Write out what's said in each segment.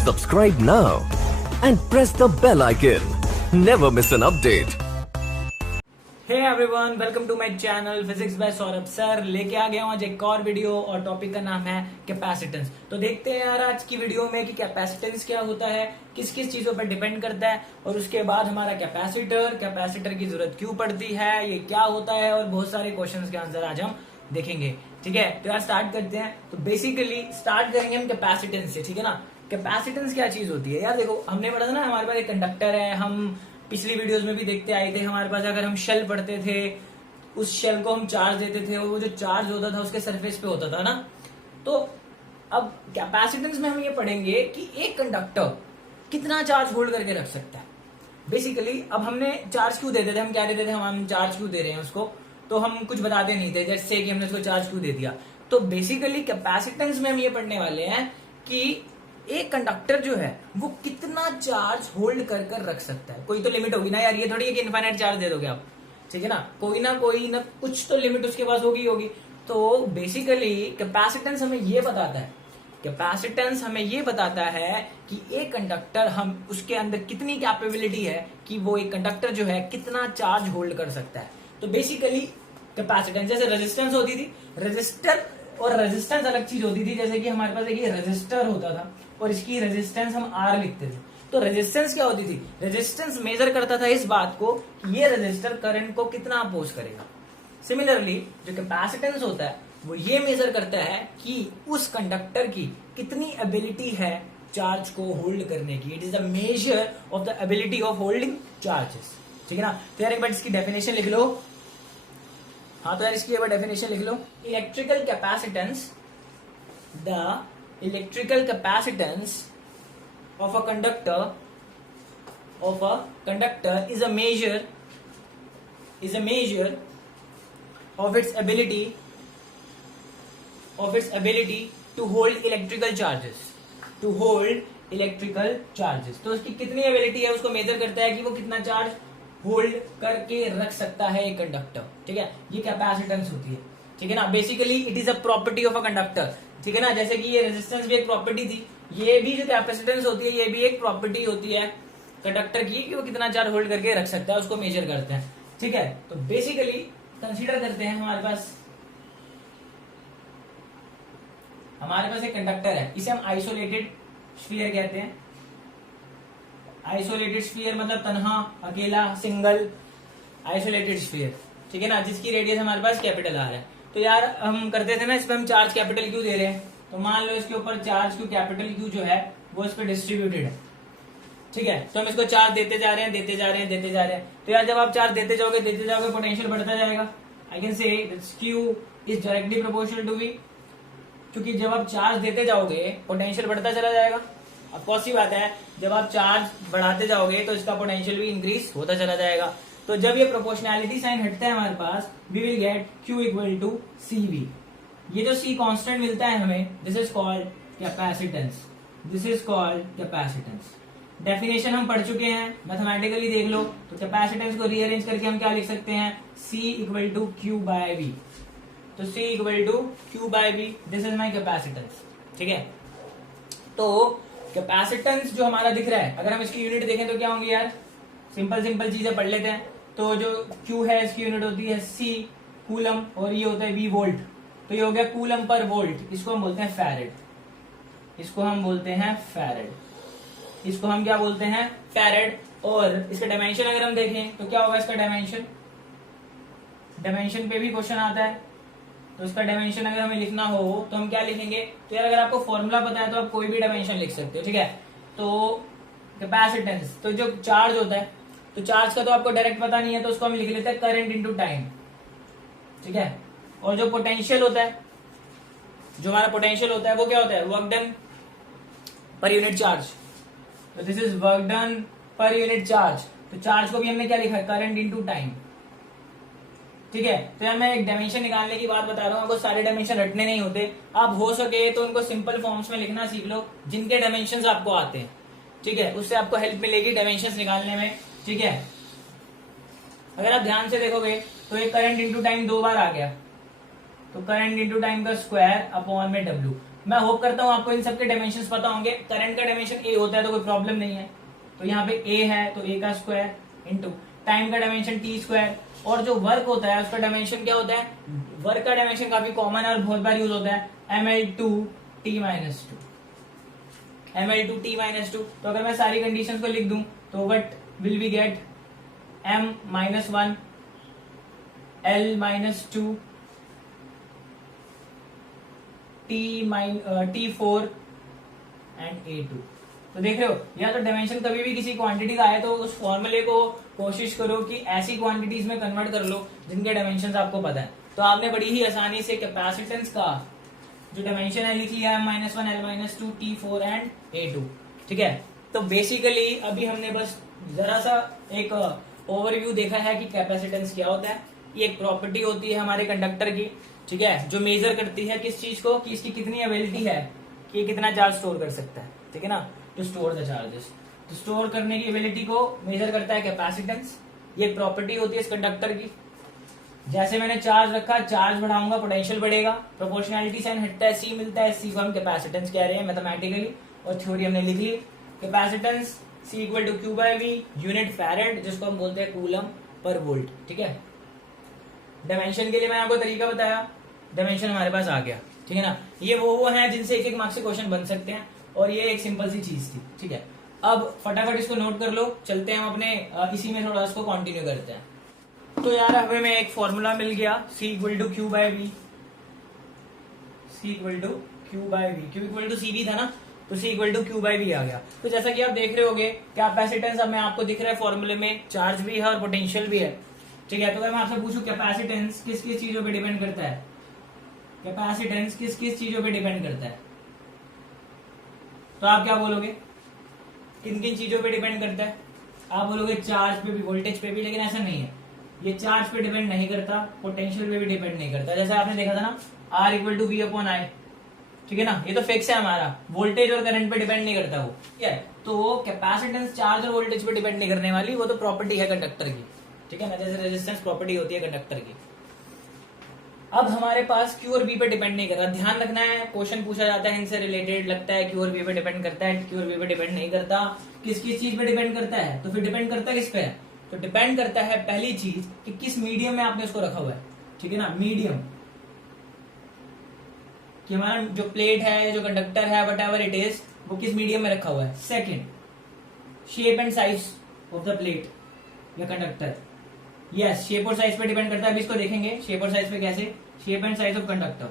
Subscribe now and press the bell icon. Never miss an update. Hey everyone, welcome to my channel physics by Saurabh sir. लेके आ गया हूँ आज एक और वीडियो और टॉपिक का नाम है कैपेसिटेंस। तो देखते हैं यार आज की वीडियो में कि कैपेसिटेंस क्या होता है, किस किस चीजों पर डिपेंड करता है, और उसके बाद हमारा कैपेसिटर की जरूरत क्यों पड़ती है, ये क्या होता है, और बहुत सारे क्वेश्चंस के आंसर आज हम देखेंगे। ठीक है, तो यार स्टार्ट करते हैं। तो बेसिकली स्टार्ट करेंगे हम कैपेसिटेंस से। ठीक है ना, कैपेसिटेंस क्या चीज होती है यार? देखो, हमने पढ़ा था ना, हमारे पास एक कंडक्टर है, हम पिछली वीडियोस में भी देखते आए थे। हमारे पास अगर हम शेल पढ़ते थे, उस शेल को हम चार्ज देते थे और वो जो चार्ज होता था उसके सरफेस पे होता था ना। तो अब कैपेसिटेंस में हम ये पढ़ेंगे कि एक कंडक्टर कितना चार्ज होल्ड करके रख सकता है। बेसिकली अब हमने चार्ज क्यों देते थे, हम क्या देते थे, हम चार्ज क्यों दे रहे हैं उसको, तो हम कुछ बताते नहीं थे, जैसे कि हमने उसको चार्ज क्यों दे दिया। तो बेसिकली कैपेसिटेंस में हम ये पढ़ने वाले हैं कि एक कंडक्टर जो है वो कितना चार्ज होल्ड कर कर रख सकता है। कोई तो लिमिट होगी ना यार, ये थोड़ी है कि इनफाइनाइट चार्ज दे दोगे आप। ठीक है ना, कोई ना कुछ तो लिमिट उसके पास होगी। तो बेसिकली कैपेसिटेंस हमें ये बताता है कि एक कंडक्टर, हम उसके अंदर कितनी कैपेबिलिटी है कि वो एक कंडक्टर जो है कितना चार्ज होल्ड कर सकता है। तो बेसिकली कैपेसिटेंस, जैसे रेजिस्टेंस होती थी, रेजिस्टर और रेजिस्टेंस अलग चीज होती थी। जैसे कि हमारे पास एक रेजिस्टर होता था और इसकी रेजिस्टेंस हम आर लिखते थे। तो रेजिस्टेंस क्या होती थी? रेजिस्टेंस मेजर करता था इस बात को कि ये रेजिस्टर करंट को कितना अपोज करेगा। सिमिलरली जो कैपेसिटेंस होता है वो ये मेजर करता है कि उस कंडक्टर की कितनी एबिलिटी है चार्ज को होल्ड करने की। It is the measure of the ability of holding charges. ठीक है ना, तो यार एक बार इसकी डेफिनेशन लिख लो। हाँ, तो यार इसकी एक बार डेफिनेशन लिख लो। Electrical capacitance, the electrical capacitance of a conductor is a measure of its ability to hold electrical charges। तो उसकी कितनी एबिलिटी है उसको मेजर करता है कि वो कितना चार्ज होल्ड करके रख सकता है एक कंडक्टर। ठीक है, ये कैपेसिटेंस होती है। ठीक है ना, basically it is a property of a conductor. ठीक है ना, जैसे कि ये रेजिस्टेंस भी एक प्रॉपर्टी थी, ये भी जो कैपेसिटेंस होती है ये भी एक प्रॉपर्टी होती है कंडक्टर की कि वो कितना चार्ज होल्ड करके रख सकता है, उसको मेजर करते हैं। ठीक है, तो बेसिकली कंसीडर करते हैं हमारे पास एक कंडक्टर है, इसे हम आइसोलेटेड स्फीयर कहते हैं। आइसोलेटेड स्फीयर मतलब तन्हा, अकेला, सिंगल आइसोलेटेड स्फीयर। ठीक है ना, जिसकी रेडियस हमारे पास कैपिटल आर है। तो यार हम करते थे ना, इस पर हम चार्ज कैपिटल क्यू दे रहे हैं, तो मान लो इसके ऊपर चार्ज क्यू कैपिटल क्यू जो है वो इस पर डिस्ट्रीब्यूटेड है। ठीक है, तो हम इसको चार्ज देते जा रहे हैं। तो यार जब आप चार्ज देते जाओगे पोटेंशियल बढ़ता जाएगा। I can say Q is directly proportional to V, क्योंकि जब आप चार्ज देते जाओगे पोटेंशियल बढ़ता चला जाएगा। अब कौन सी बात है, जब आप चार्ज बढ़ाते जाओगे तो इसका पोटेंशियल भी इंक्रीज होता चला जाएगा। तो जब ये प्रोपोर्शनैलिटी साइन हटता है हमारे पास, we will get Q equal to CV। ये जो C कांस्टेंट मिलता है हमें, this is called capacitance. Definition हम पढ़ चुके हैं, मैथमेटिकली देख लो। तो कैपेसिटेंस को रीअरेंज करके हम क्या लिख सकते हैं, C equal to Q by V। तो C equal to Q by V, this is my capacitance. ठीक है, तो कैपेसिटेंस जो हमारा दिख रहा है, अगर हम इसकी यूनिट देखें तो क्या होंगी यार, सिंपल चीजें पढ़ लेते हैं। तो जो Q है इसकी यूनिट होती है C कूलम, और ये होता है V वोल्ट। तो ये हो गया कूलम पर वोल्ट, इसको हम बोलते हैं फैरेड। इसको हम क्या बोलते हैं, फैरेड। और इसका डायमेंशन अगर हम देखें तो क्या होगा इसका डायमेंशन पे भी क्वेश्चन आता है। तो इसका डायमेंशन अगर हमें लिखना हो तो हम क्या लिखेंगे, तो यार अगर आपको फॉर्मूला पता है तो आप कोई भी डायमेंशन लिख सकते हो। ठीक है, तो कैपेसिटेंस, तो जो चार्ज होता है, तो चार्ज का तो आपको डायरेक्ट पता नहीं है, तो उसको हम लिख लेते हैं करंट इनटू टाइम। ठीक है, और जो पोटेंशियल होता है, जो हमारा पोटेंशियल होता है वो क्या होता है, work done per unit charge. तो this is work done per unit charge. तो चार्ज को भी हमने क्या लिखा है, करंट इनटू टाइम। ठीक है, तो यार मैं एक डायमेंशन निकालने की बात बता रहा हूँ, आपको सारे डायमेंशन रटने नहीं होते। आप हो सके तो उनको सिंपल फॉर्म्स में लिखना सीख लो, जिनके डायमेंशन आपको आते हैं। ठीक है, उससे आपको हेल्प मिलेगी डायमेंशंस निकालने में। ठीक है, अगर आप ध्यान से देखोगे तो ये करंट इनटू टाइम 2 बार आ गया, तो करंट इंटू टाइम का स्क्वायर अपॉन में डब्ल्यू। मैं होप करता हूं आपको इन सबके डायमेंशंस पता होंगे। करंट का डायमेंशन ए होता है तो कोई प्रॉब्लम नहीं है, तो यहाँ पे ए है तो ए का स्क्वायर इंटू टाइम का डायमेंशन टी स्क्वायर, और जो वर्क होता है उसका डायमेंशन क्या होता है, वर्क का डायमेंशन काफी कॉमन है और बहुत बार यूज होता है, ml2t-2, ml2t-2। तो अगर मैं सारी कंडीशंस को लिख दूं तो what will we get, m-1 l-2 t4 and a2। तो देख रहे हो, या तो डायमेंशन कभी भी किसी क्वांटिटी का आए तो उस फॉर्मूले को कोशिश करो कि ऐसी क्वांटिटीज में कन्वर्ट कर लो जिनके डायमेंशंस आपको पता है। तो आपने बड़ी ही आसानी से कैपेसिटेंस का जो डायमेंशन है लिख लिया, m-1 l-2 t4 and a2। ठीक है, तो बेसिकली अभी हमने बस जरा सा एक ओवरव्यू देखा है कि कैपेसिटेंस क्या होता है। ये एक प्रॉपर्टी होती है हमारे कंडक्टर की, ठीक है, जो मेजर करती है किस चीज को, कि इसकी कितनी एबिलिटी है, कि ये कितना चार्ज स्टोर कर सकता है। ठीक है ना, टू स्टोर द चार्जेस, तो स्टोर करने की एबिलिटी को मेजर करता है कैपेसिटेंस। ये एक प्रॉपर्टी होती है इस कंडक्टर की। जैसे मैंने चार्ज रखा, चार्ज बढ़ाऊंगा पोटेंशियल बढ़ेगा, प्रोपोर्शनैलिटी साइन हटता है, सी मिलता है, सी को हम कैपेसिटेंस कह रहे हैं मैथमेटिकली, और थ्योरी हमने लिख ली। Capacitance C equal to Q by V, unit farad, जिसको हम बोलते हैं कूलम पर वोल्ट। ठीक है, डायमेंशन के लिए मैंने आपको तरीका बताया, डायमेंशन हमारे पास आ गया। ठीक है ना, ये वो हैं जिनसे एक एक मार्क्स से क्वेश्चन बन सकते हैं, और ये एक सिंपल सी चीज थी। ठीक है, अब फटाफट इसको नोट कर लो, चलते हैं हम अपने इसी में थोड़ा इसको कंटिन्यू करते हैं। तो यार हमें में एक फॉर्मूला मिल गया, C equal to Q by V, C equal to Q by V, Q equal to C भी था ना, तो C equal to Q by V आ गया। तो जैसा कि आप देख रहे होगे कैपेसिटेंस अब मैं आपको दिख रहा है फॉर्मूले में, चार्ज भी है और पोटेंशियल भी है। ठीक है, तो अगर मैं आपसे पूछूं कैपेसिटेंस किस किस चीजों पे डिपेंड करता है, कैपेसिटेंस किस किस चीजों पे डिपेंड करता है, तो आप क्या बोलोगे, किन किन चीजों पे डिपेंड करता है? आप बोलोगे चार्ज पे भी, वोल्टेज पे भी, लेकिन ऐसा नहीं है, ये चार्ज पे डिपेंड नहीं करता, पोटेंशियल पे भी डिपेंड नहीं करता। जैसे आपने देखा था ना, R equal to V upon I, ठीक है ना, ये तो फिक्स है हमारा, वोल्टेज और करंट पे डिपेंड नहीं करता वो। ठीक है, तो कैपेसिटेंस चार्ज और वोल्टेज पे डिपेंड नहीं करने वाली, वो तो प्रॉपर्टी है कंडक्टर की। ठीक है ना, जैसे रेजिस्टेंस प्रॉपर्टी होती है कंडक्टर की। अब हमारे पास Q और V पे डिपेंड नहीं कर रहा, ध्यान रखना है, क्वेश्चन पूछा जाता है इनसे रिलेटेड, लगता है Q और V पे डिपेंड करता है, Q और V पे डिपेंड नहीं करता। किस किस चीज पे डिपेंड करता है, तो फिर डिपेंड करता है किस पे, तो डिपेंड करता है पहली चीज कि किस मीडियम में आपने उसको रखा हुआ है। ठीक है ना, मीडियम, कि हमारा जो प्लेट है, जो कंडक्टर है, वट एवर इट इज, वो किस मीडियम में रखा हुआ है। Second, shape and size of the plate या कंडक्टर, यस, शेप और साइज पे डिपेंड करता है। अभी इसको देखेंगे शेप और साइज पे कैसे, shape and size of conductor.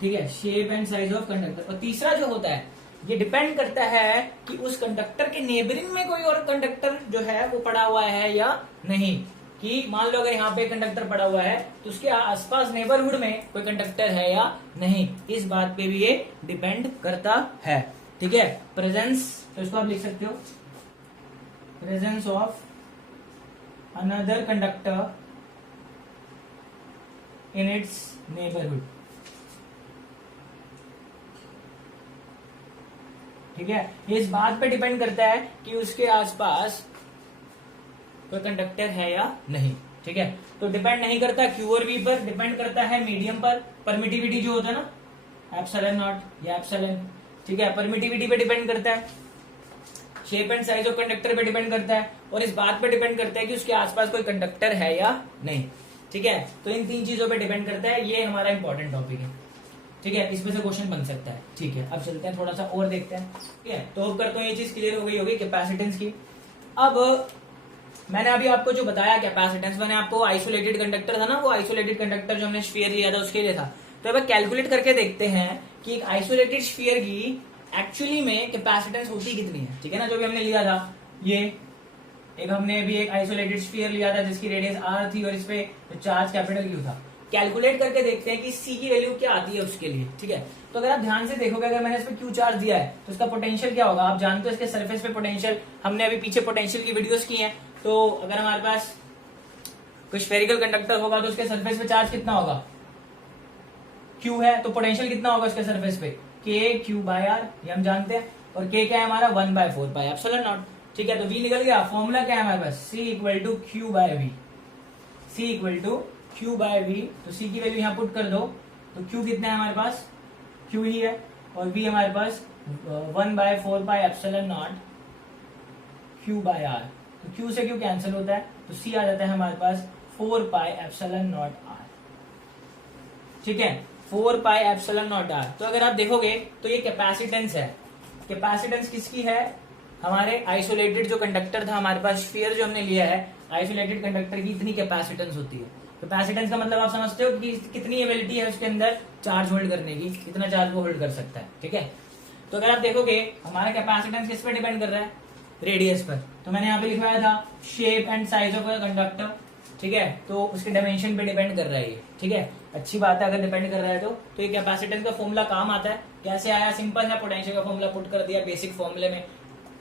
ठीक है, shape and size of conductor. और तीसरा जो होता है, ये डिपेंड करता है कि उस कंडक्टर के नेबरिंग में कोई और कंडक्टर जो है वो पड़ा हुआ है या नहीं। कि मान लो अगर यहाँ पे कंडक्टर पड़ा हुआ है तो उसके आसपास नेबरहुड में कोई कंडक्टर है या नहीं, इस बात पे भी ये डिपेंड करता है। ठीक है, प्रेजेंस, तो इसको आप लिख सकते हो, presence of another conductor in its neighborhood। ठीक है, ये इस बात पे डिपेंड करता है कि उसके आसपास कोई कंडक्टर है या नहीं। ठीक है, तो डिपेंड नहीं करता Q और V पर, डिपेंड करता है मीडियम पर। परमिटिविटी जो होता है ना, एप्सिलॉन नॉट या एप्सिलॉन, ठीक है, परमिटिविटी पे डिपेंड करता है, shape and size of conductor पे डिपेंड करता है, और इस बात पे डिपेंड करता है कि उसके आसपास कोई कंडक्टर है या नहीं। ठीक है, तो इन तीन चीजों पे डिपेंड करता है, ये हमारा इंपॉर्टेंट टॉपिक है। ठीक है, इसमें से क्वेश्चन बन सकता है। ठीक है, अब चलते हैं थोड़ा सा और देखते हैं। ठीक है, तो अब करता हूँ, ये चीज क्लियर हो गई होगी कैपेसिटेंस की। अब मैंने अभी आपको जो बताया कैपेसिटेंस, मैंने आपको आइसोलेटेड कंडक्टर था ना, वो आइसोलेटेड कंडक्टर जो हमने स्फीयर लिया था उसके लिए था। तो अब कैलकुलेट करके देखते हैं कि एक आइसोलेटेड स्फीयर की एक्चुअली में कैपेसिटेंस होती कितनी है। ठीक है ना, जो भी हमने लिया था, ये एक हमने भी एक आइसोलेटेड स्फीयर लिया था जिसकी रेडियस r थी और इस पे चार्ज कैपिटल Q था। कैलकुलेट करके देखते हैं कि C की वैल्यू क्या आती है उसके लिए। ठीक है, तो अगर आप ध्यान से देखोगे, अगर मैंने इस पे Q चार्ज दिया है तो इसका पोटेंशियल क्या होगा, आप जानते हो इसके सरफेस पे पोटेंशियल, हमने अभी पीछे पोटेंशियल की वीडियोस की हैं। तो अगर हमारे पास कोई स्फेरिकल कंडक्टर होगा तो उसके सरफेस पे चार्ज कितना होगा, Q है, तो पोटेंशियल कितना होगा उसके सरफेस पे, Q/r, ये हम जानते हैं, और K क्या है हमारा 1/4 एप्सिलॉन नॉट। ठीक है, तो V निकल गया, फॉर्मूला क्या है हमारे पास, C equal to Q/V, C equal to Q/V। तो C की वैल्यू यहाँ पुट कर दो, तो Q कितना है हमारे पास, Q ही है, और V हमारे पास 1/4πε0 Q बाय R। तो Q से Q कैंसिल होता है, तो C आ जाता है हमारे पास 4πε0 R। ठीक है, 4πε0 R। तो अगर आप देखोगे तो ये कैपेसिटेंस है। कैपेसिटेंस किसकी है, हमारे आइसोलेटेड जो कंडक्टर था हमारे पास, स्फीयर जो हमने लिया है, आइसोलेटेड कंडक्टर की इतनी कैपेसिटेंस होती है। कैपेसिटेंस का मतलब आप समझते हो कि कितनी एबिलिटी है उसके अंदर चार्ज होल्ड करने की, कितना चार्ज वो होल्ड कर सकता है। ठीक है, तो अगर आप देखोगे हमारा कैपेसिटेंस किस पे डिपेंड कर रहा है, रेडियस पर। तो मैंने यहाँ पे लिखवाया था shape and size of a conductor. ठीक है, तो उसके डायमेंशन पे डिपेंड कर रहा है ये। ठीक है, अच्छी बात है अगर डिपेंड कर रहा है तो ये कैपेसिटेंस का फॉर्मूला काम आता है। कैसे आया, सिंपल है, पोटेंशियल का फॉर्मूला पुट कर दिया, बेसिक फॉर्मूले में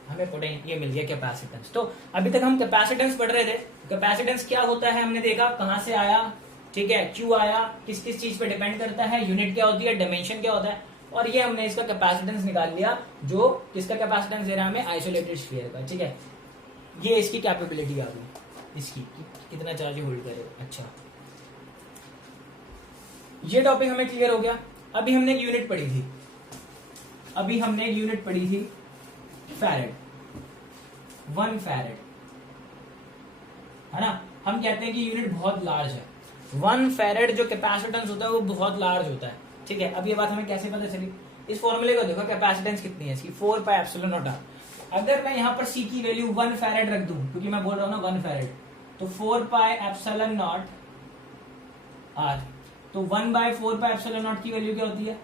हमें पोटेंशियल ये मिल गया कैपेसिटेंस। तो अभी तक हम कैपेसिटेंस पढ़ रहे थे। कैपेसिटेंस क्या होता है हमने देखा, कहां से आया, ठीक है, क्यों आया, किस किस चीज पे डिपेंड करता है, यूनिट क्या होती है, डायमेंशन क्या होता है, और ये हमने इसका कैपेसिटेंस निकाल लिया, जो किसका कैपेसिटेंस दे रहा है हमें, आइसोलेटेड स्फीयर का। ठीक है, ये इसकी कैपेबिलिटी आ गई, इसकी कितना चार्ज होल्ड करेगा। अच्छा, ये टॉपिक हमें क्लियर हो गया। अभी हमने एक यूनिट पढ़ी थी, फैरेड, 1 फैरेड, है ना। हम कहते हैं कि यूनिट बहुत लार्ज है, 1 फैरेड जो कैपेसिटेंस होता है वो बहुत लार्ज होता है। ठीक है, अब ये बात हमें कैसे पता चली, इस फॉर्मूले को देखो, कैपेसिटेंस कितनी है इसकी, 4πε0 R। अगर मैं यहाँ पर C की वैल्यू 1 फैरेड रख दूं, क्योंकि मैं बोल रहा हूं ना 1 फैरेड, तो 4πε0 R, तो 1/4πε0 की वैल्यू क्या होती है,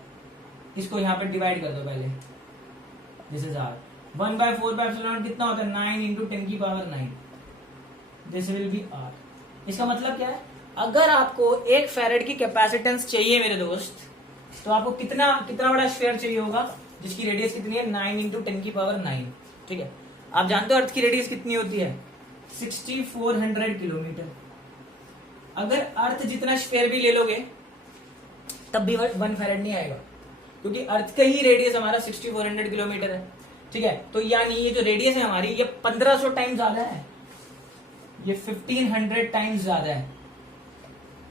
इसको यहाँ पे डिवाइड कर दो पहले, दिस इज R। 1/4πε0 कितना होता है, 9 × 10⁹, दिस विल बी R। इसका मतलब क्या है, अगर आपको 1 फैरेड की कैपेसिटेंस चाहिए मेरे दोस्त, तो आपको कितना बड़ा स्फीयर चाहिए होगा, जिसकी रेडियस कितनी है, 9 × 10⁹। ठीक है, आप जानते हो अर्थ की रेडियस कितनी होती है, 6400 किलोमीटर। अगर अर्थ जितना स्फीयर भी ले लोगे तब भी 1 फैरेड नहीं आएगा, क्योंकि अर्थ का ही रेडियस हमारा 6400 किलोमीटर है। ठीक है, तो यानी ये जो रेडियस है हमारी, ये 1500 टाइम्स ज्यादा है, ये 1500 टाइम्स ज्यादा है।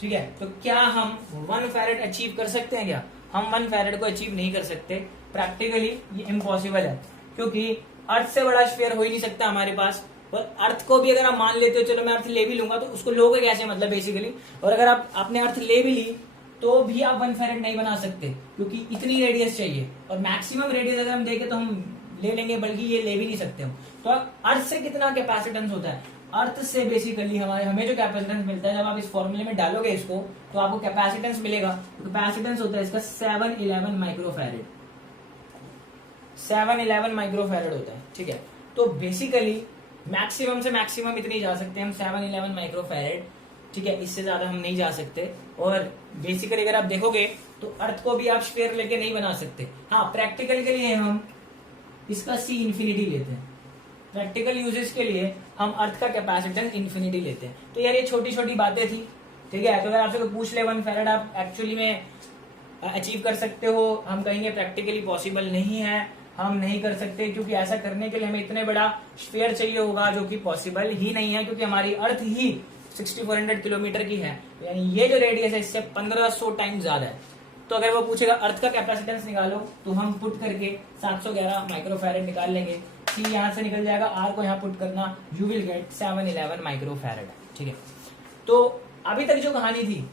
ठीक है, तो क्या हम 1 फैरेड अचीव कर सकते हैं क्या, हम 1 फैरेड को अचीव नहीं कर सकते, प्रैक्टिकली ये इम्पॉसिबल है, क्योंकि अर्थ से बड़ा स्फीयर हो ही नहीं सकता हमारे पास। और अर्थ को भी अगर आप मान लेते हो, चलो मैं अर्थ ले भी लूंगा, तो उसको लोगे कैसे, मतलब बेसिकली, और अगर आपने अर्थ ले भी ली तो भी आप 1 फैरेड नहीं बना सकते, क्योंकि इतनी रेडियस चाहिए, और मैक्सिमम रेडियस अगर हम देखें तो हम ले लेंगे, बल्कि ये ले भी नहीं सकते हम। तो अर्थ से कितना कैपेसिटेंस होता है, अर्थ से बेसिकली हमें जो कैपेसिटेंस मिलता है, जब आप इस फॉर्मूले में डालोगे इसको, तो आपको कैपेसिटेंस मिलेगा। तो कैपेसिटेंस होता है इसका 711 माइक्रोफैरेड, 711 माइक्रोफैरेड होता है। ठीक है, तो बेसिकली मैक्सिमम से मैक्सिमम इतनी जा सकते हैं हम, 711 माइक्रोफैरेड। ठीक है, इससे ज्यादा हम नहीं जा सकते। और बेसिकली अगर आप देखोगे तो अर्थ को भी आप स्फीयर लेके नहीं बना सकते। हाँ, प्रैक्टिकल के लिए हम इसका C इन्फिनिटी लेते हैं, प्रैक्टिकल यूजेस के लिए हम अर्थ का कैपेसिटेंस इन्फिनिटी लेते हैं। तो यार ये छोटी छोटी बातें थी। ठीक है, तो अगर आपसे कोई पूछ ले 1 फैरेड आप एक्चुअली में अचीव कर सकते हो, हम कहेंगे प्रैक्टिकली पॉसिबल नहीं है, हम नहीं कर सकते, क्योंकि ऐसा करने के लिए हमें इतने बड़ा स्फीयर चाहिए होगा, जो कि पॉसिबल ही नहीं है, क्योंकि हमारी अर्थ ही 6400 किलोमीटर की है, यानी ये जो रेडियस है इससे 1500 टाइम्स ज्यादा है। तो अगर वो पूछेगा अर्थ का कैपेसिटेंस निकालो, तो हम पुट करके 711 माइक्रोफैरेड निकाल लेंगे। C यहाँ से निकल जाएगा, R को यहाँ पुट करना, यू विल गेट 711 माइक्रोफैरेड। ठीक है, तो अभी तक जो कहानी थी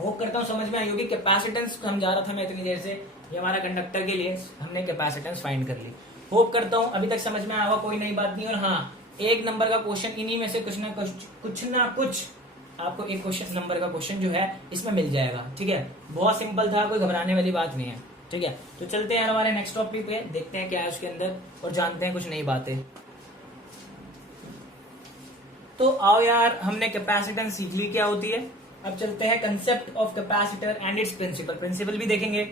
होप करता हूँ समझ में आई होगी। कैपेसिटेंस समझा रहा था मैं इतनी देर से, ये हमारा कंडक्टर के लिए हमने कैपेसिटेंस फाइंड कर ली। होप करता हूँ अभी तक समझ में आया होगा, कोई नई बात नहीं। और हाँ, 1 नंबर का क्वेश्चन इन्हीं में से कुछ ना कुछ आपको 1 क्वेश्चन नंबर का क्वेश्चन जो है इसमें मिल जाएगा। ठीक है, बहुत सिंपल था, कोई घबराने वाली बात नहीं है। ठीक है, तो चलते हैं हमारे नेक्स्ट टॉपिक पे, देखते हैं क्या है उसके अंदर और जानते हैं कुछ नई बातें। तो आओ यार, हमने कैपेसिटेंस सीख ली क्या होती है। अब चलते हैं concept of capacitor and its principle भी देखेंगे।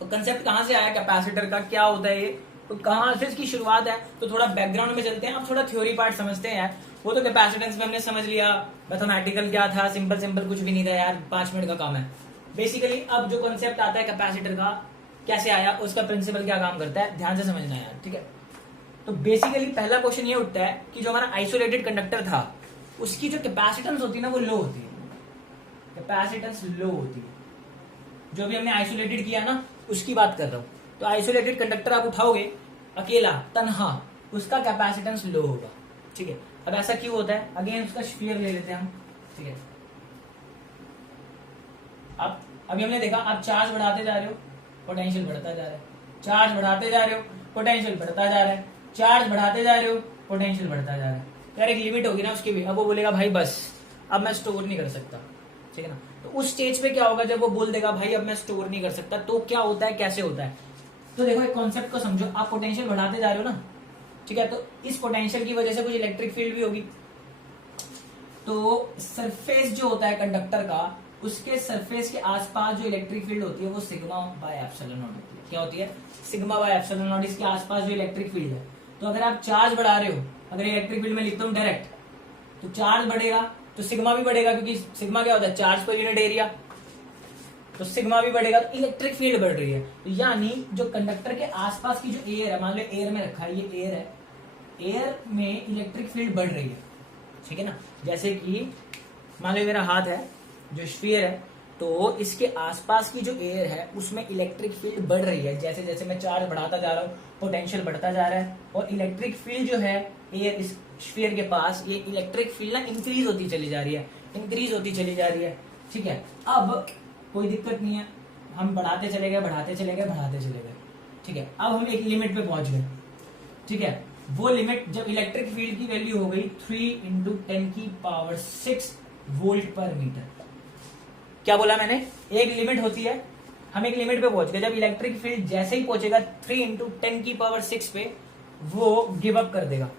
तो कंसेप्ट कहां से आया कैपेसिटर का, क्या होता है ये, तो कहां से इसकी शुरुआत है। तो थोड़ा बैकग्राउंड में चलते हैं, अब थोड़ा थ्योरी पार्ट समझते हैं यार। वो तो कैपेसिटेंस में हमने समझ लिया, मैथमेटिकल क्या था, सिंपल कुछ भी नहीं था यार, 5 मिनट का काम है। बेसिकली अब जो कंसेप्ट आता है कैपेसिटर का, कैसे आया, उसका प्रिंसिपल क्या काम करता है, ध्यान से समझना है यार। ठीक है, तो बेसिकली पहला क्वेश्चन ये उठता है कि जो हमारा आइसोलेटेड कंडक्टर था, उसकी जो कैपेसिटेंस होती है ना, वो लो होती है, कैपेसिटेंस लो होती है। जो भी हमने आइसोलेटेड किया ना उसकी बात कर रहा हूं। तो आइसोलेटेड कंडक्टर आप उठाओगे अकेला तन्हा, उसका कैपेसिटेंस लो होगा, ठीक है। अब ऐसा क्यों होता है, अगेन उसका स्फीयर ले लेते हैं हम, ठीक है। अब अभी हमने देखा आप चार्ज बढ़ाते जा रहे हो, पोटेंशियल बढ़ता जा रहा है, चार्ज बढ़ाते जा रहे हो, पोटेंशियल बढ़ता जा रहा है, चार्ज बढ़ाते जा रहे हो, पोटेंशियल बढ़ता जा रहा है। यार एक लिमिट होगी ना उसकी भी। अब वो बोलेगा भाई बस अब मैं स्टोर नहीं कर सकता, ठीक है ना। तो उस स्टेज पे क्या होगा, जब वो बोल देगा भाई अब मैं स्टोर नहीं कर सकता, तो क्या होता है, कैसे होता है। तो देखो एक कॉन्सेप्ट को समझो, आप पोटेंशियल बढ़ाते जा रहे हो ना, ठीक है। तो इस पोटेंशियल की वजह से कुछ इलेक्ट्रिक फील्ड भी होगी। तो सरफेस जो होता है कंडक्टर का, उसके सरफेस के आसपास जो इलेक्ट्रिक फील्ड होती है वो सिग्मा बाय एप्सिलॉन नॉट होती है। क्या होती है, सिग्मा बाय एप्सिलॉन नॉट। इसके आसपास जो इलेक्ट्रिक फील्ड है, तो अगर आप चार्ज बढ़ा रहे हो, अगर इलेक्ट्रिक फील्ड में लिखता हूं डायरेक्ट, तो चार्ज बढ़ेगा तो सिग्मा भी बढ़ेगा, क्योंकि सिग्मा क्या होता है, चार्ज पर यूनिट एरिया, तो सिग्मा भी बढ़ेगा, तो इलेक्ट्रिक फील्ड बढ़ रही है। तो यानी जो कंडक्टर के आसपास की जो एयर है, मान लो एयर में रखा है, ये एयर है, एयर में इलेक्ट्रिक फील्ड बढ़ रही है, ठीक है ना। जैसे कि मान लो मेरा हाथ है जो स्फीयर है, तो इसके आसपास की जो एयर है उसमें इलेक्ट्रिक फील्ड बढ़ रही है। जैसे जैसे मैं चार्ज बढ़ाता जा रहा हूँ पोटेंशियल बढ़ता जा रहा है, और इलेक्ट्रिक फील्ड जो है एयर इस स्फीयर के पास, ये इलेक्ट्रिक फील्ड ना इंक्रीज होती चली जा रही है, इंक्रीज होती चली जा रही है, ठीक है। अब कोई दिक्कत नहीं है, हम बढ़ाते चले गए, बढ़ाते चले गए, बढ़ाते चले गए, ठीक है। अब हम एक लिमिट पे पहुंच गए, ठीक है। वो लिमिट जब इलेक्ट्रिक फील्ड की वैल्यू हो गई 3 × 10⁶ वोल्ट पर मीटर। क्या बोला मैंने, एक लिमिट होती है, हम एक लिमिट पे पहुंच गए। जब इलेक्ट्रिक फील्ड जैसे ही पहुंचेगा 3 × 10⁶ पे, वो गिव अप कर देगा।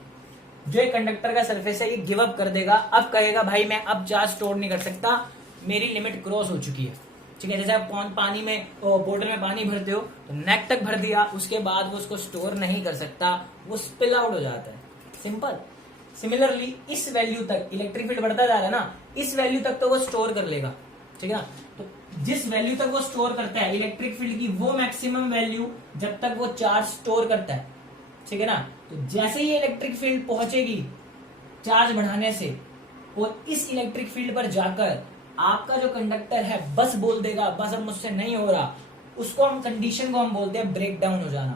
जो एक कंडक्टर का सरफेस है ये गिव अप कर देगा। अब कहेगा भाई मैं अब चार्ज स्टोर नहीं कर सकता, मेरी लिमिट क्रॉस हो चुकी है, ठीक है। जैसे आप पानी में बोतल में पानी भरते हो, तो नेक तक भर दिया, उसके बाद वो उसको स्टोर नहीं कर सकता, वो स्पिल आउट हो जाता है, सिंपल। सिमिलरली इस वैल्यू तक इलेक्ट्रिक फील्ड बढ़ता जा रहा है ना, इस वैल्यू तक तो वो स्टोर कर लेगा, ठीक है ना। तो जिस वैल्यू तक वो स्टोर करता है इलेक्ट्रिक फील्ड की, वो मैक्सिमम वैल्यू जब तक वो चार्ज स्टोर करता है, ठीक है ना। तो जैसे ही इलेक्ट्रिक फील्ड पहुंचेगी चार्ज बढ़ाने से, और इस इलेक्ट्रिक फील्ड पर जाकर आपका जो कंडक्टर है बस बोल देगा बस अब मुझसे नहीं हो रहा, उसको हम कंडीशन को हम बोलते हैं ब्रेक डाउन हो जाना।